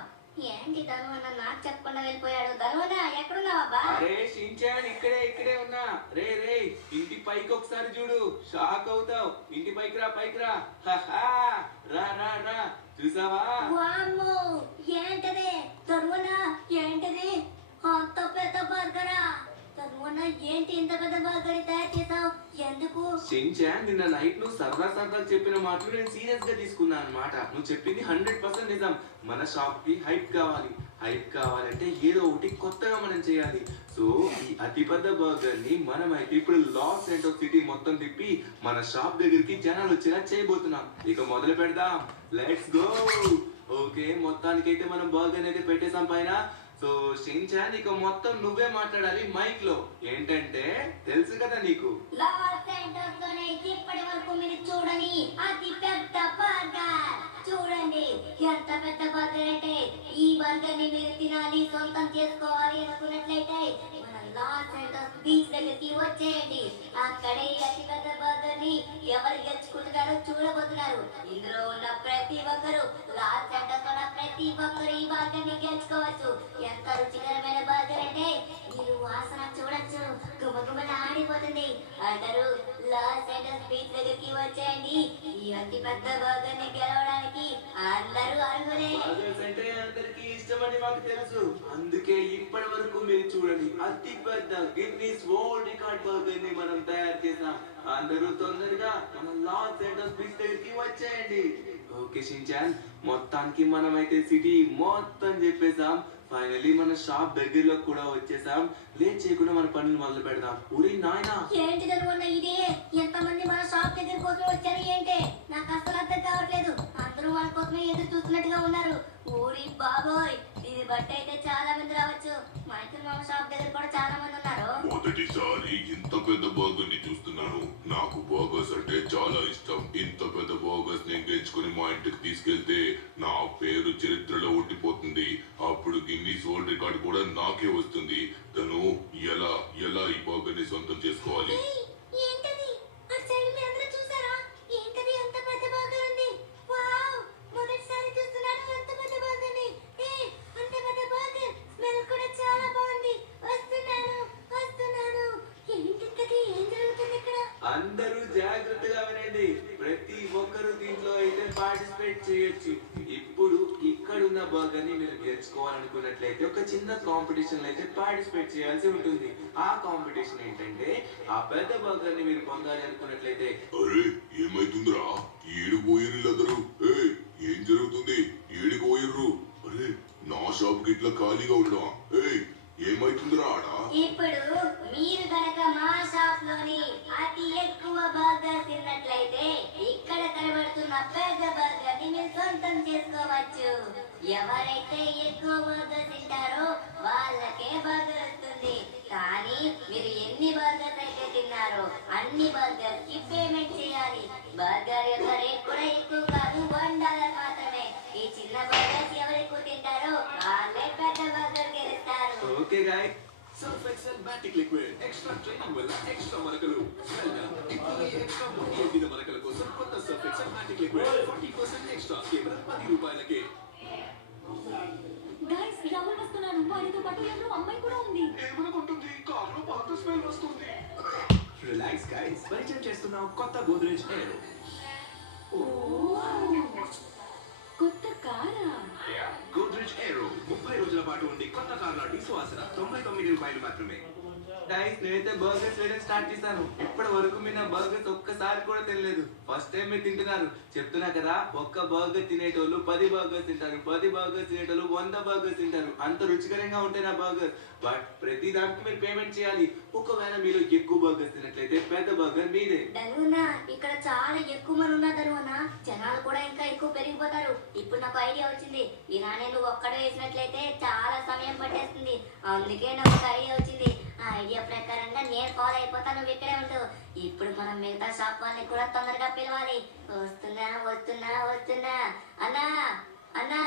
ఏంటి ధనువన్నా నాకు చెప్పకుండా వెళ్ళిపోయాడు? ధనువన్నా ఎక్కడున్నావు అబ్బా? అరే షించాన్, ఇక్కడే ఉన్నా. రే ఇంటి పైకి ఒకసారి చూడు, షాక్ అవుతావు. ఇంటి పైకి రా. హహా, రా చూసావా? వామ్మో, ఏంటది? ధనువన్నా ఏంటది? అంత పెద్ద బర్గరా? ధనువన్నా ఏంటి ఇంత పెద్ద బర్గర్ తయారు చేసావు? ఎందుకు? షించాన్, నిన్న నైట్ నువ్వు సరదా చెప్పిన మాటలు నేను సీరియస్ గా తీసుకున్నాను అన్నమాట. నువ్వు చెప్పింది 100% నిజం. మన షాప్ కి హైప్ కావాలి. హైప్ కావాలంటే ఏదో ఒకటి కొత్తగా మనం చేయాలి. సో ఈ అతి పెద్ద బర్గర్ ని మనమైతే ఇప్పుడు లాస్ ఏంజల్స్ సిటీ మొత్తం తిప్పి మన షాప్ దగ్గరికి జనాలు వచ్చేలా చేయబోతున్నాం. ఇక మొదలు పెడదాం. Let's go. ఓకే, మొత్తానికైతే మనం బర్గర్ అయితే పెట్టేసాం పైన. సో షించాన్, ఇక మొత్తం నువ్వే మాట్లాడాలి మైక్ లో. ఏంటంటే తెలుసు కదా నీకు, లాస్ ఏంజల్స్ లోనే ఇప్పటి వరకు మీరు చూడని అతి పెద్ద బర్గర్. చూడండి ఎంత పెద్ద బర్గర్ అంటే ఈ బర్గర్ ని మీరు తినాలి, సొంతం చేసుకోవాలి అనుకున్నట్లయితే మన లాస్ ఏంజల్స్ బీచ్ దగ్గరికి వచ్చేయండి. అక్కడే అతి పెద్ద బర్గర్ ని ఎవరు గెలుచుకుంటున్నారో చూడబోతున్నారు. ఇందులో ఉన్న ప్రతి ఒక్కరు, లాస్ ఏంజల్స్ ఉన్న ప్రతి ఒక్కరు ఈ బర్గర్ ని గెలుచుకోవచ్చు. ఎంత రుచికరమైన బర్గర్ అంటే మీరు వాసన చూడొచ్చు, గుమగుమల ఆడిపోతుంది. అందరూ లాస్ ఏంజల్స్ బీచ్ దగ్గరికి వచ్చేయండి. ఈ అతి పెద్ద బర్గర్ ని గెలవడానికి అందరూ అర్హులే. బర్గర్స్ అంటే అందరికీ ఇష్టమని మాకు తెలుసు. అందుకే ఇప్పటి వరకు మీరు చూడండి అతి పెద్ద గిన్నీస్ వరల్డ్ రికార్డ్ బర్గర్ ని మనం తయారు చేసాం. అందరూ తొందరగా మన లాస్ ఏంజల్స్ బీచ్ దగ్గరికి వచ్చేయండి. ఓకే షించాన్, మొత్తానికి మనమైతే సిటీ మొత్తం చెప్పేసాం. ఫైనలీ మన షాప్ దగ్గరలో కూడా వచ్చేసాం. లేట్ చేయకుండా మన పనులు మొదలు పెడదాం. ఊరి నాయనా, ఏంటి అనుకున్నా ఇదే? ఎంతమంది మన షాప్ దగ్గర కోసం వచ్చారు ఏంటి? నాకు అసలు అర్థం కావట్లేదు. అందరూ వాళ్ళ కోసమే ఎదురు చూస్తున్నట్టుగా ఉన్నారు. ఊరి బాబోయ్, దీన్ని బట్టి అయితే చాలా మంది రావచ్చు. మైకిల్ మామ షాప్ దగ్గర కూడా చాలా మంది ఉన్నారు. మొదటిసారి ఇంత పెద్ద బర్గర్ ని చూస్తున్నాను. నాకు బర్గర్స్ అంటే చాలా ఇష్టం. ఇంత పెద్ద బర్గర్స్ నేను గెలుచుకుని మా ఇంటికి తీసుకెళ్తే నా పేరు చరిత్రలో ఉండిపోతుంది. అప్పుడు గిన్నీస్ వరల్డ్ రికార్డ్ కూడా నాకే వస్తుంది. తను ఎలా ఈ బర్గర్ ని సొంతం చేసుకోవాలి. ఏంటది? అటు సైడ్ మీరు అందరూ చూసారా? ఏంటది అంత పెద్ద బర్గర్ ఉంది? వావ్, మొదటిసారి చూస్తున్నాను అంత పెద్ద బర్గర్ ని. అంత పెద్ద బర్గర్ స్మెల్ కూడా చాలా బాగుంది. వస్తున్నాను. ఏంటిది? ఏం జరుగుతుంది ఇక్కడ? అందరూ జాగ్రత్తగా వినండి. ప్రతి ఒక్కరు దీంట్లో అయితే పార్టిసిపేట్ చేయొచ్చు. ఇప్పుడు ఇక్కడున్న బర్గర్ ని మీరు గెలుచుకోవాలనుకున్నట్లయితే ఒక చిన్న కాంపిటీషన్ అయితే పార్టిసిపేట్ చేయాల్సి ఉంటుంది. ఆ కాంపిటీషన్ ఏంటంటే ఆ పెద్ద బర్గర్ ని మీరు పొందాలి అనుకున్నట్లయితే. అరే ఏమైతుందిరా? ఏడిపోయిర్రు వీళ్ళందరూ? ఏం జరుగుతుంది? ఏడిపోయిర్రు? అరే నా షాప్ కి ఇట్లా ఖాళీగా ఉండవా? ఏమైతుందిరా ఆడ? ఇప్పుడు మీరు గనక మా షాప్ లోని అతి ఎక్కువ బర్గర్ తిన్నట్లయితే ఇక్కడ కనబడుతున్న పెద్ద బర్గర్ ని మీరు సొంతం చేసుకోవచ్చు. ఎవరైతే ఎక్కువ బర్గర్ తింటారో వాళ్ళకి అన్ని బర్గర్స్ కి పేమెంట్ చేయాలి. బర్గర్ యొక్క రేట్ కూడా ఎక్కువ కాదు, $1 మాత్రమే. ఈ చిన్న బర్గర్స్ ఎవరు ఎక్కువ తింటారో వాళ్ళే పెద్ద బర్గర్ గెలుస్తారు. Okay guy, Surf Excel matic liquid extra training వల్ల ఎక్స్ట్రా మరకలు. ఇప్పుడు ఈ ఎక్స్ట్రా ముట్టి ఎద్దిన మరకల కోసం కొత్త Surf Excel matic liquid 40% extra కేవలం ₹10. గైస్ రాహుల్ వస్తున్నారు. వారితో పాటు ఎవరో అమ్మాయి కూడా ఉంది. ఏమనుకుంటుంది? కారులో పాత స్మెల్ వస్తుంది. రిలాక్స్ గైస్, పరిచయం చేస్తున్నాం కొత్త గోద్రేజ్ ఏరో. కొత్త కారా? గోద్రేజ్ ఏరో 30 రోజుల పాటు ఉండి కొత్త కార్ లాంటి సువాసన. ₹99 మాత్రమే. గైస్ నేనైతే బర్గర్స్ వేయడం స్టార్ట్ చేశాను. ఇప్పటి వరకు మీరు నా బర్గర్స్ ఒక్కసారి కూడా తినలేదు. ఫస్ట్ టైం మీరు తింటున్నారు. చెప్తున్నా కదా, ఒక్క బర్గర్ తినేటోళ్ళు 10 బర్గర్స్ తింటారు, 10 బర్గర్స్ తినేటోళ్ళు 100 బర్గర్స్ తింటారు. అంత రుచికరంగా ఉంటాయి నా బర్గర్. బట్ ప్రతి దానికి మీరు పేమెంట్ చేయాలి. ఒకవేళ మీరు ఎక్కువ బర్గర్స్ తినట్లయితే పెద్ద బర్గర్ మీదే. ధనువన్నా, ఇక్కడ చాలా ఎక్కువ మంది ఉన్నారు ధనువన్నా. జనాలు కూడా ఇంకా ఎక్కువ పెరిగిపోతారు. ఇప్పుడు నాకు ఐడియా వచ్చింది. ఇలానే నువ్వు ఒక్కడే వేసినట్లయితే చాలా సమయం పట్టేస్తుంది. అందుకే నాకు ఒక ఐడియా వచ్చింది. ఆ ఐడియా ప్రకారంగా నేను ఫాలో అయిపోతాను, నువ్వు ఇక్కడే ఉంటూ. ఇప్పుడు మనం మిగతా షాప్ వాళ్ళని కూడా తొందరగా పిలవాలి. వస్తున్నా వస్తున్నా వస్తున్నా. అన్నా అన్నా,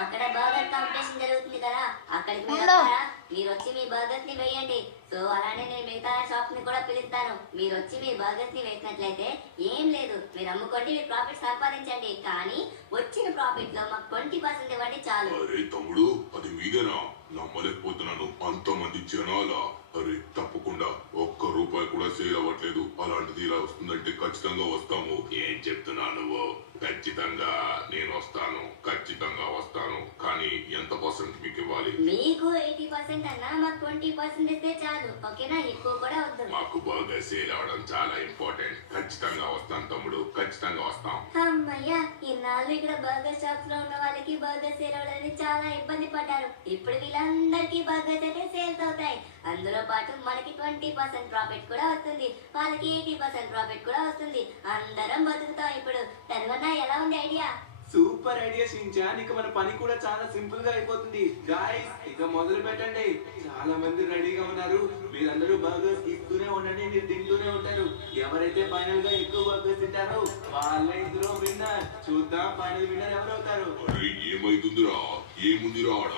అక్కడ బర్గర్ కాంపిటీషన్ జరుగుతుంది కదా, అక్కడికి మీరు వస్తారా? మీరు వచ్చి మీ బర్గర్స్ ని వేయండి. సో అలానే నేను మిగతా షాప్ ని కూడా పిలుస్తాను. మీరు వచ్చి మీ బర్గర్స్ ని వేసినట్లయితే ఏం లేదు, మీరు అమ్ముకోండి, మీ ప్రాఫిట్ సంపాదించండి. కానీ వచ్చిన ప్రాఫిట్ లో మాకు 20% ఇవ్వండి చాలు. అరే తమ్ముడు, అది మీదేనా? నమ్మలేకపోతున్నాను, అంతమంది జనాలా? అరే తప్పకుండా, ₹1 కూడా సేల్ అవ్వట్లేదు. అలాంటిది ఇలా వస్తుందంటే ఖచ్చితంగా వస్తాము. ఏం చెప్తున్నా నువ్వు? ఖచ్చితంగా నేను వస్తాను, ఖచ్చితంగా వస్తాను. కానీ ఎంత పర్సెంట్ మీకు ఇవ్వాలి? మీకు 80% అన్నా, మాకు 20% ఇస్తే చాలు. ఓకేనా? ఎక్కువ కూడా వద్దు. మాకు బాగా సేల్ అవడం చాలా ఇంపార్టెంట్. ఖచ్చితంగా వస్తాను తమ్ముడు, ఖచ్చితంగా వస్తాం. అమ్మయ్యా, ఇన్నాళ్ళు ఇక్కడ బర్గర్ షాప్స్ లో ఉన్న వాళ్ళకి బర్గర్ సేల్ అవడానికి చాలా ఇబ్బంది పడ్డారు. ఇప్పుడు వీళ్ళందరికీ బర్గర్స్ అయితే సేల్స్ అవుతాయి. అందులో పాటు మనకి 20% ప్రాఫిట్ కూడా వస్తుంది, వాళ్ళకి 80% ప్రాఫిట్ కూడా వస్తుంది. అందరం బతుకుతాం ఇప్పుడు. తర్వాత ఎలా ఉంది ఐడియా? Super idea Shinchan. ఇక మన పని కూడా చాలా సింపుల్ గా అయిపోతుంది. గాయ్స్ ఇక మొదలు పెట్టండి. చాలా మంది రెడీగా ఉన్నారు. మీరందరూ బర్గర్స్ ఇస్తూనే ఉండండి, మీరు తింటూనే ఉంటారు. ఎవరైతే ఫైనల్ గా ఎక్కువ బర్గర్స్ తింటారో వాళ్ళే ఇందులో విన్నర్. చూద్దాం ఫైనల్ విన్నర్ ఎవరు అవుతారు. అరే ఏమైతుందిరా? ఏముందిరా ఆడ?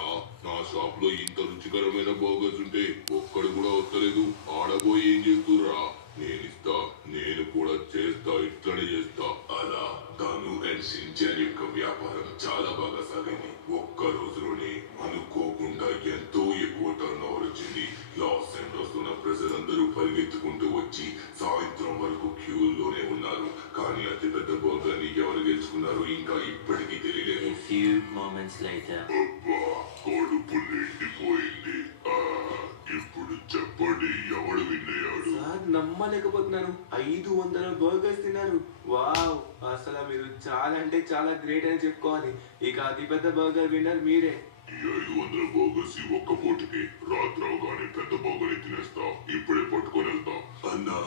నా షాప్ లో ఇంత రుచికరమైన బర్గర్స్ ఉంటే ఒక్కడు కూడా వస్తలేదు. ఆడబోయి ఏం చేస్తుర్రా? నేనిస్తా, నేను కూడా చేస్తా, ఇట్లనే చేస్తా. అలా ధను అండ్ షించాన్ యొక్క వ్యాపారం చాలా బాగా సాగింది. ఒక్క రోజులోనే అనుకోకుండా ఎంతో ఎక్కువ టర్న్ ఓవర్ వచ్చింది. లాస్ ఏంజల్స్ ఉన్న ప్రజలందరూ పరిగెత్తుకుంటూ వచ్చి సాయంత్రం వరకు క్యూలోనే ఉన్నారు. కానీ అతిపెద్ద బర్గర్ ని ఎవరు గెలుచుకున్నారో ఇంకా ఇప్పటికీ తెలియలేదు. A few moments later. అబ్బా, కడుపు నిండిపోయింది. ఇప్పుడు చెప్పండి, ఎవడు విన్నయ్యాడు? సార్ నమ్మలేకపోతున్నాను, 500 బర్గర్స్ తిన్నారు. వావ్, అసలు మీరు చాలా అంటే చాలా గ్రేట్ అని చెప్పుకోవాలి. ఇక అతిపెద్ద బర్గర్ విన్నర్ మీరే. ఈ 500 బర్గర్స్ ఒక్క పూటకి రాత్రవగానే పెద్ద బర్గర్ తినేస్తా. ఇప్పుడే పట్టుకొని వెళ్తా. అన్నా,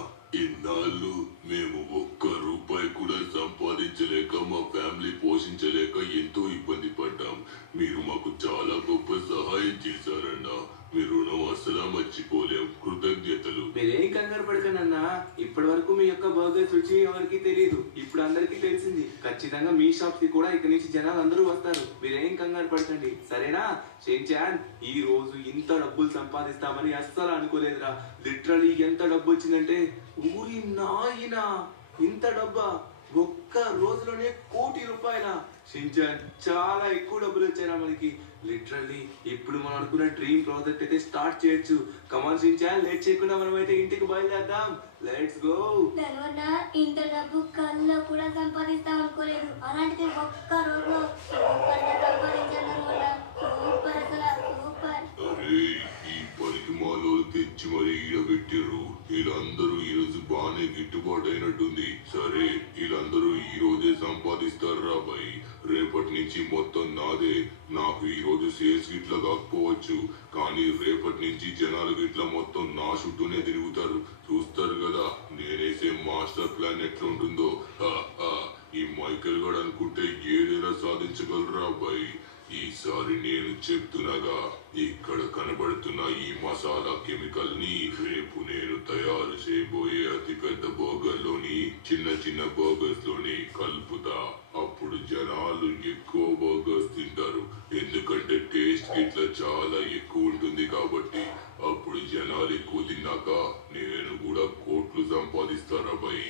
ఇన్నాళ్ళు మేము ₹1 కూడా సంపాదించలేక, మా ఫ్యామిలీ పోషించలేక ఎంతో ఇబ్బంది పడ్డాం. మీరు మాకు చాలా గొప్ప సహాయం చేశారన్నా. మీ రుణం అసలు మర్చిపోలేం. కృతజ్ఞతలు. మీరేం కంగారు పడకండి అన్న. ఇప్పటి వరకు మీ యొక్క బర్గర్స్ రుచి ఎవరికి తెలియదు, ఇప్పుడు అందరికీ తెలిసింది. ఖచ్చితంగా మీ షాప్ కి కూడా ఇక్కడి నుంచి జనాలు అందరూ వస్తారు. మీరేం కంగారు పడకండి, సరేనా? షించాన్, ఈ రోజు ఇంత డబ్బులు సంపాదిస్తామని అస్సలు అనుకోలేదురా. లిటరలీ ఎంత డబ్బు వచ్చిందంటే, ఊరి నాయన, ఇంత డబ్బా! ఒక్క రోజులోనే ₹1,00,00,000. షించాన్, చాలా ఎక్కువ డబ్బులు వచ్చారా మనకి. లిటరల్లీ ఇప్పుడు మనం అనుకున్న డ్రీమ్ ప్రాజెక్ట్ అయితే స్టార్ట్ చేయొచ్చు. కమాన్ షించాన్, లేట్ చేయకుండా మనం అయితే ఇంటికి బయలుదేద్దాం. Let's go. ధనువన్న, ఇంత డబ్బు కల్లో కూడా సంపాదిస్తాం అనుకోలేదు. అలాంటిది ఒక్క రోజులో సూపర్గా సంపాదించాను ధనువన్న. సూపర్, అసలు సూపర్. అరే, ఈ పనికి మాలో తెచ్చి మరి ఈడబెట్టారు. వీళ్ళందరూ ఈ రోజు బాగానే గిట్టుబాటు అయినట్టుంది. సరే, వీళ్ళందరూ ఈ రోజే సంపాదిస్తారా బాయ్? రేపటి నుంచి మొత్తం నాదే. నాకు ఈ రోజు సేల్స్ గిట్లా కాకపోవచ్చు, కానీ రేపటి నుంచి జనాలు గిట్లా మొత్తం నా చుట్టూనే తిరుగుతారు. చూస్తారు కదా నేనేసే మాస్టర్ ప్లాన్ ఎట్లా ఉంటుందో. ఈ మైకేల్ గాడు అనుకుంటే ఏదైనా సాధించగలరా బాయ్? ఈసారి నేను చెప్తున్నాగా, ఇక్కడ కనబడుతున్న ఈ మసాలా కెమికల్ ని రేపు నేను తయారు చేయబోయే అతిపెద్ద బర్గర్లోని చిన్న చిన్న బర్గర్స్ లోని కలుపుతా. అప్పుడు జనాలు ఎక్కువ బర్గర్స్ తింటారు, ఎందుకంటే టేస్ట్ ఇట్లా చాలా ఎక్కువ ఉంటుంది కాబట్టి. అప్పుడు జనాలు ఎక్కువ తిన్నాక నేను కూడా కోట్లు సంపాదిస్తారా భయ్.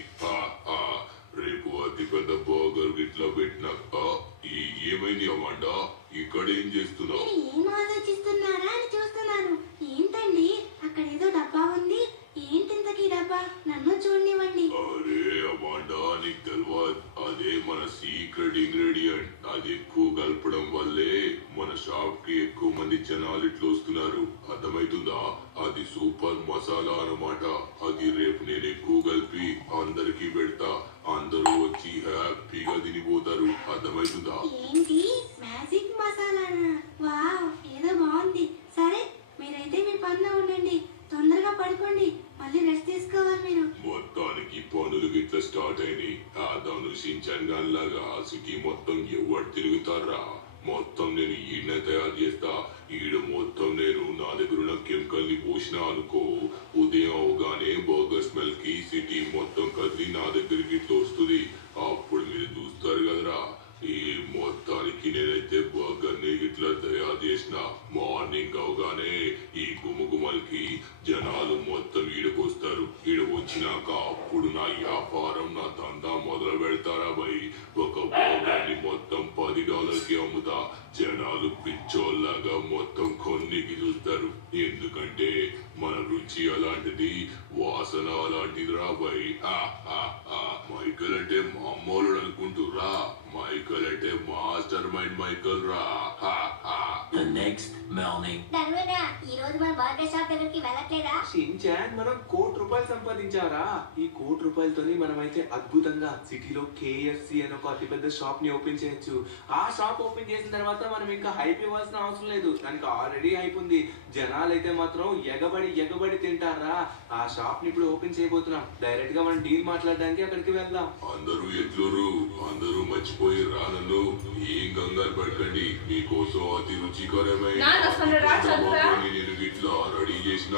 రేపు అతిపెద్ద బర్గర్ ఇట్లా పెట్టినాక ఏమైంది అమ్మాండా, ఇక్కడ ఏం చేస్తున్నావు? ఏం ఆలోచిస్తున్నారా అని చూస్తున్నాను. ఏంటండి అక్కడ ఏదో డబ్బా ఉంది, ఏంటింతకీ డబ్బా? నన్ను చూడనివ్వండి. అరే అమ్మాండా, నీకు తెలియదు, అదే మన సీక్రెట్ ఇంగ్రీడియంట్. అది ఎక్కువ కలపడం వల్లే మన షాప్ కి ఎక్కువ మంది జనాలు ఇట్లా వస్తున్నారు, అర్థమవుతుందా? అది సూపర్ మసాలా అన్నమాట. అది రేపు నేను ఎక్కువ కలిపి అందరికి పెడతా, అందరూ వచ్చి హ్యాపీగా తినిపోతారు, అర్థమవుతుందా? ఏంటి మ్యాజిక్ మసాలానా? వావ్, ఏదో బాగుంది. సరే, మీరైతే మీ పనిలో ఉండండి, తొందరగా పడుకోండి, మళ్ళీ రెస్ట్ తీసుకోవాలి మీరు. మొత్తానికి పనులు గిట్లా స్టార్ట్ అయినాయి. ఆ ధనుషించంగాలాగా సిటీ మొత్తం ఎవరు తిరుగుతారా? మొత్తం నేను ఈడనే తయారు చేస్తా. ఈడ మొత్తం నేను నా దగ్గర ఉన్న కెమికల్ ని పోసినా అనుకో, ఉదయం అవగానే బర్గర్ స్మెల్ కి సిటీ మొత్తం కదిలి నా దగ్గరికి ఇట్లా వస్తుంది. అప్పుడు మీరు చూస్తారు కదరా. ఈ మొత్తానికి నేనైతే బర్గర్ ని ఇట్లా తయారు చేసిన. మార్నింగ్ అవగానే ఈ గుమగుమలకి జనాలు మొత్తం ఈడకొస్తారు. ఈడ వచ్చినాక అప్పుడు నా వ్యాపారం, నా దందా మొదలు పెడతారా భయ్. ఒక బర్గర్ ని మొత్తం $10కి అమ్ముతా. జనాలు పిచ్చోళ్ళగా మొత్తం కొన్నికి చూస్తారు, ఎందుకంటే మన రుచి అలాంటిది, వాసన అలాంటిది రా భయ్. మైకల్ అంటే మామూలు అనుకుంటురా, మైకల్ అంటే మాస్టర్ మైండ్ మైకల్ రా. The next morning. ధన్వనా, ఈ రోజు మన బర్గర్ షాప్ దగ్గరికి వెళ్ళట్లేదా? షిన్చాన్, మనం ₹1,00,00,000 సంపాదించారా? ఈ ₹1,00,00,000తోని మనమైతే అద్భుతంగా సిటీలో KFC అని ఒక అతిపెద్ద షాప్ ని ఓపెన్ చేయొచ్చు. ఆ షాప్ ఓపెన్ చేసిన తర్వాత మనం ఇంకా హైప్ ఇవ్వాల్సిన అవసరం లేదు, దానికి ఆల్రెడీ హైప్ ఉంది. జనాలైతే మాత్రం ఎగబడి తింటారా. ఆ షాప్ ని ఇప్పుడు ఓపెన్ చేయబోతున్నాం. డైరెక్ట్ గా మనం డీల్ మాట్లాడడానికి అక్కడికి వెళ్దాం. అందరూ ఎట్లురు? అందరూ మర్చిపోయి రానన్ను. ఏం కంగారు పడకండి, మీకోసం అతి రుచికరమైన నేను ఇట్లా రెడీ చేసిన.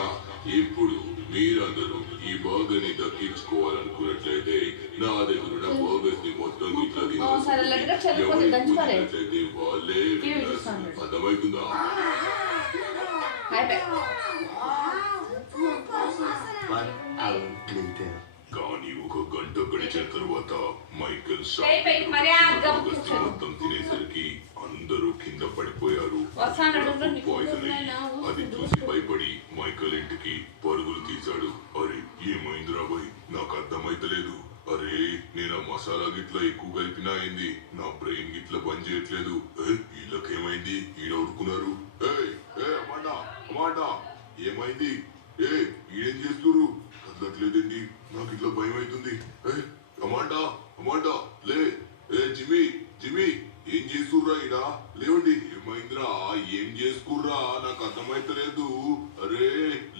ఇప్పుడు మీరందరూ ఈ బర్గర్ ని దక్కించుకోవాలనుకున్నట్లయితే నా దగ్గర ఉన్న బర్గర్స్ ని మొత్తం ఇట్లా తినాలనుకున్నట్లయితే వాళ్ళే winners. అర్థమవుతుందా? One hour later. కానీ ఒక గంట గడిచిన తర్వాత మైకేల్ మొత్తం తినేసరికి అందరూ కింద పడిపోయారు. పాయిజన్ అయ్యి అది చూసి భయపడి మైకేల్ ఇంటికి పరుగులు తీశాడు. అరే ఏమైందిరా భయ్, నాకు అర్థమైతలేదు. అరే నేను ఆ మసాలా గిట్లా ఎక్కువ కలిపినా అయింది, నా బ్రెయిన్ గిట్లా పని చేయట్లేదు. వీళ్ళకేమైంది? ఈడ ఉడుకున్నారు. అమాండా ఏమైంది? ఈడేం చేస్తున్నారు? కదలట్లేదండి, నాకు ఇట్లా భయం అవుతుంది. అమాండా లే. జిమ్మి ఏం చేస్తుర్రా ఈడ? లేవండి. ఏమైందిరా? ఏం చేసుకుర్రా? నాకు అర్థమైతలేదు. అరే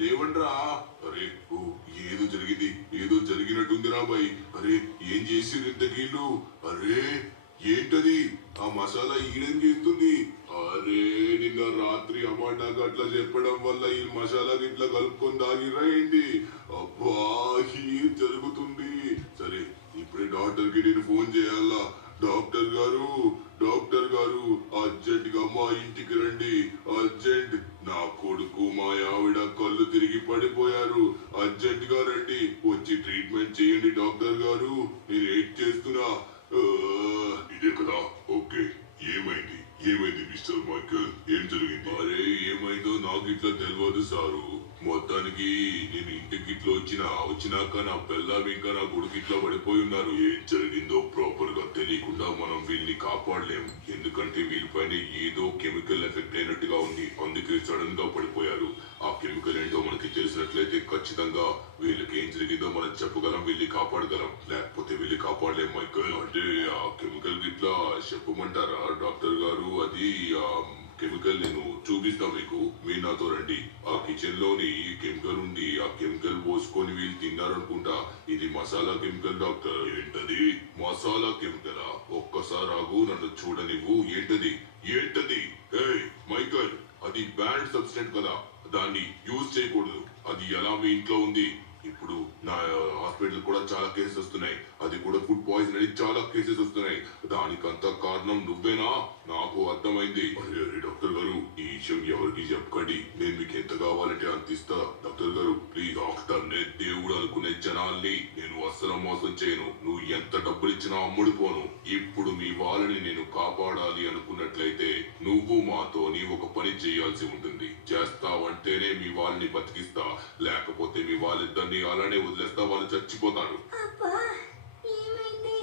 లేవండ్రా. అరే ఏదో జరిగినట్టుందిరా బాయ్. అరే ఏం చేసిర్రు ఇంతకీళ్ళు? అరే ఏంటది? ఆ మసాలా ఈడేం చేస్తుంది? అరే నిన్న రాత్రి అమాండా గట్లా చెప్పడం వల్ల ఈ మసాలా గిట్లా కలుపుకొని తాగిరా ఏంటి? అబ్బా ఏం జరుగుతుంది? సరే ఇప్పుడే డాక్టర్ కి నేను ఫోన్ చేయాలా. డాక్టర్ గారు అర్జెంట్ గా మా ఇంటికి రండి, అర్జెంట్. నా కొడుకు మా ఆవిడ కళ్ళు తిరిగి పడిపోయారు, అర్జెంట్ గా రండి, వచ్చి ట్రీట్మెంట్ చేయండి డాక్టర్ గారు. నేను ఏం చేస్తున్నా? ఇదే కదా. ఓకే, ఏమైంది మిస్టర్ మైకేల్? ఏం జరిగింది? అరే ఏమైందో నాకు ఇట్లా తెలియదు సారు. మొత్తానికి నేను ఇంటికి ఇట్లా వచ్చినాక నా పిల్లం ఇంకా నా కొడుకు ఇట్లా పడిపోయి ఉన్నారు. ఏం జరిగిందో ప్రాపర్ గా తెలియకుండా మనం వీళ్ళని కాపాడలేం, ఎందుకంటే వీళ్ళపైన ఏదో కెమికల్ ఎఫెక్ట్ అయినట్టుగా ఉంది, అందుకే సడన్ గా పడిపోయారు. ఆ కెమికల్ ఏంటో మనకి తెలిసినట్లయితే ఖచ్చితంగా వీళ్ళకి ఏం జరిగిందో మనం చెప్పగలం, వీళ్ళని కాపాడగలం. లేకపోతే వీళ్ళని కాపాడలేం మైకేల్. అంటే ఆ కెమికల్ ఇట్లా చెప్పమంటారా డాక్టర్ గారు? అది కెమికల్ నేను చూపిస్తా మీకు, మీరు నాతో రండి. ఆ కిచెన్ లోని కెమికల్ ఉంది, ఆ కెమికల్ పోసుకొని వీళ్ళు తిన్నారనుకుంటా. ఇది మసాలా కెమికల్ డాక్టర్. ఏంటది మసాలా కెమికలా? ఒక్కసారి ఆగు, నన్ను చూడనివ్వు. ఏంటది? చాలా కేసెస్ వస్తున్నాయి. అది కూడా ఫుడ్ పాయిజన్ అని చాలా కేసెస్ వస్తున్నాయి. దానికంతా కారణం నువ్వేనా? నాకు అర్థమైంది. అరే డాక్టర్ గారు, ఈ విషయం ఎవరికి చెప్పకండి. నేను మీకు ఎంత కావాలంటే అంత ఇస్తా. డాక్టర్ గారు ప్లీజ్. డాక్టర్ నే దేవుడు అనుకునే జనాల్ని నేను అస్సలు మోసం చేయను. నువ్వు ఎంత డబ్బులు ఇచ్చినా అమ్ముడుపోను. ఇప్పుడు మీ వాళ్ళని నేను కాపాడాలి అనుకున్నట్లయితే నువ్వు మాతోని ఒక పని చేయాల్సి ఉంటుంది. చేస్తావంటేనే మీ వాళ్ళని బతికిస్తా, లేకపోతే మీ వాళ్ళిద్దరిని అలానే వదిలేస్తా. వాళ్ళు చచ్చిపోతారు. అబ్బా, ఏమైంది?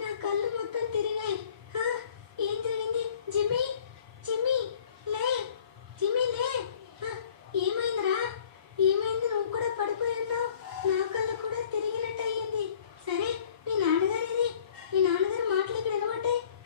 నా కళ్ళు మొత్తం తిరిగాయి. ఆ, ఏం జరిగింది? జిమ్మి, జిమ్మి, లే, జిమ్మి లే. ఆ, ఏమైందిరా? ఏమైంది? నువ్వు కూడా పడిపోయి ఉన్నావు. నా కళ్ళు కూడా తిరిగినట్టు అయ్యింది. సరే, మీ నాన్నగారిది. మీ నాన్నగారు మాటలు ఇక్కడ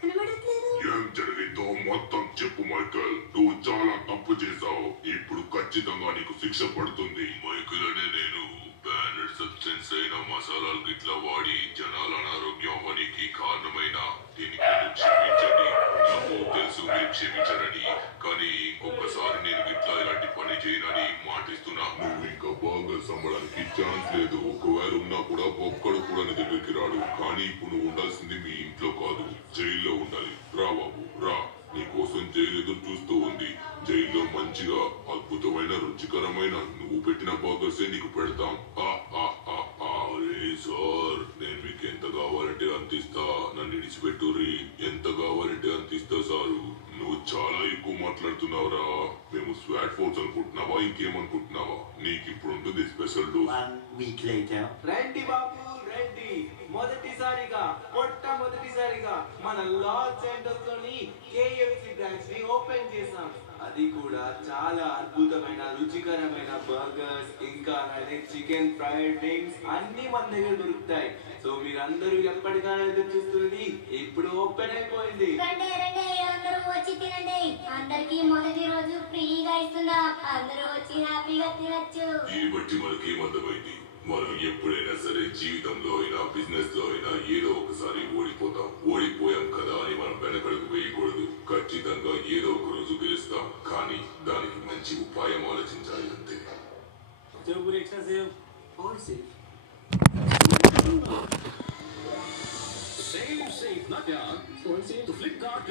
కనబడట్లేదు. ఏం జరిగిందో మొత్తం చెప్పు మైకల్. నువ్వు చాలా తప్పు చేశావు. ఇప్పుడు ఖచ్చితంగా నీకు శిక్ష పడుతుంది. మైకల్ అనే నేను బ్యానెడ్ సబ్స్టెన్స్ అయిన మసాలాలు గిట్లా వాడి జనాల అనారోగ్యం అవ్వడానికి కారణమైన దీనికి నన్ను క్షమించండి. నాకు తెలుసు మీరు క్షమించరని, కానీ ఇంకొకసారి నేను గిట్లా ఇలాంటి పని చేయనని మాటిస్తున్నా. నువ్వు ఇంకా బాగా సంబడానికి ఛాన్స్ లేదు. ఒకవేళ ఉన్నా కూడా ఒక్కడు కూడా నీ దగ్గరికి రాడు. కానీ ఇప్పుడు నువ్వు ఉండాల్సింది మీ ఇంట్లో కాదు, జైల్లో ఉండాలి. రా బాబు రా, నీ కోసం జైలు ఎదురు చూస్తూ ఉంది. జైల్లో మంచిగా అద్భుతమైన రుచికరమైన నువ్వు పెట్టిన బర్గర్సే నీకు పెడతాం. అరే సార్, నేను మీకు ఎంత కావాలంటే అంత ఇస్తా. నన్ను ఇడిచిపెట్టుర్రి. ఎంత కావాలంటే అంత ఇస్తా సారు. నువ్వు చాలా ఎక్కువ మాట్లాడుతున్నావురా. మేము స్వాట్ ఫోర్స్ అనుకుంటున్నావా, ఇంకేమనుకుంటున్నావా? నీకు ఇప్పుడు ఉంటుంది స్పెషల్ డోస్. 1 week later. రండి బాబు రండి. మొట్టమొదటిసారిగా మన లాస్ ఏంజల్స్ లోని KFC బ్రాంచ్ ని ఓపెన్ చేసాం. అది కూడా చాలా అద్భుతమైన రుచికరమైన బర్గర్స్, ఇంకా చికెన్ ఫ్రైడ్ రింగ్స్ అన్ని మన దగ్గర దొరుకుతాయి. సో మీరందరూ ఎప్పటికైనా ఎదురు చూస్తున్నది ఇప్పుడు ఓపెన్ అయిపోయింది. రండి రండి, అందరూ వచ్చి తినండి. అందరికి మొదటి రోజు ఫ్రీగా ఇస్తున్నాం. అందరూ వచ్చి హ్యాపీగా తినచ్చు. దీన్ని బట్టి మనకి అర్థమైంది, మనం ఎప్పుడైనా సరే జీవితంలో అయినా బిజినెస్ లో అయినా ఏదో ఒకసారి ఓడిపోతాం. ఓడిపోయాం కదా అని మనం వెనకడుగు వేయకూడదు. ఖచ్చితంగా ఏదో ఒక రోజు గెలుస్తాం. కానీ దానికి మంచి ఉపాయం ఆలోచించాలి అంతే. Save, not down. To Flipkart.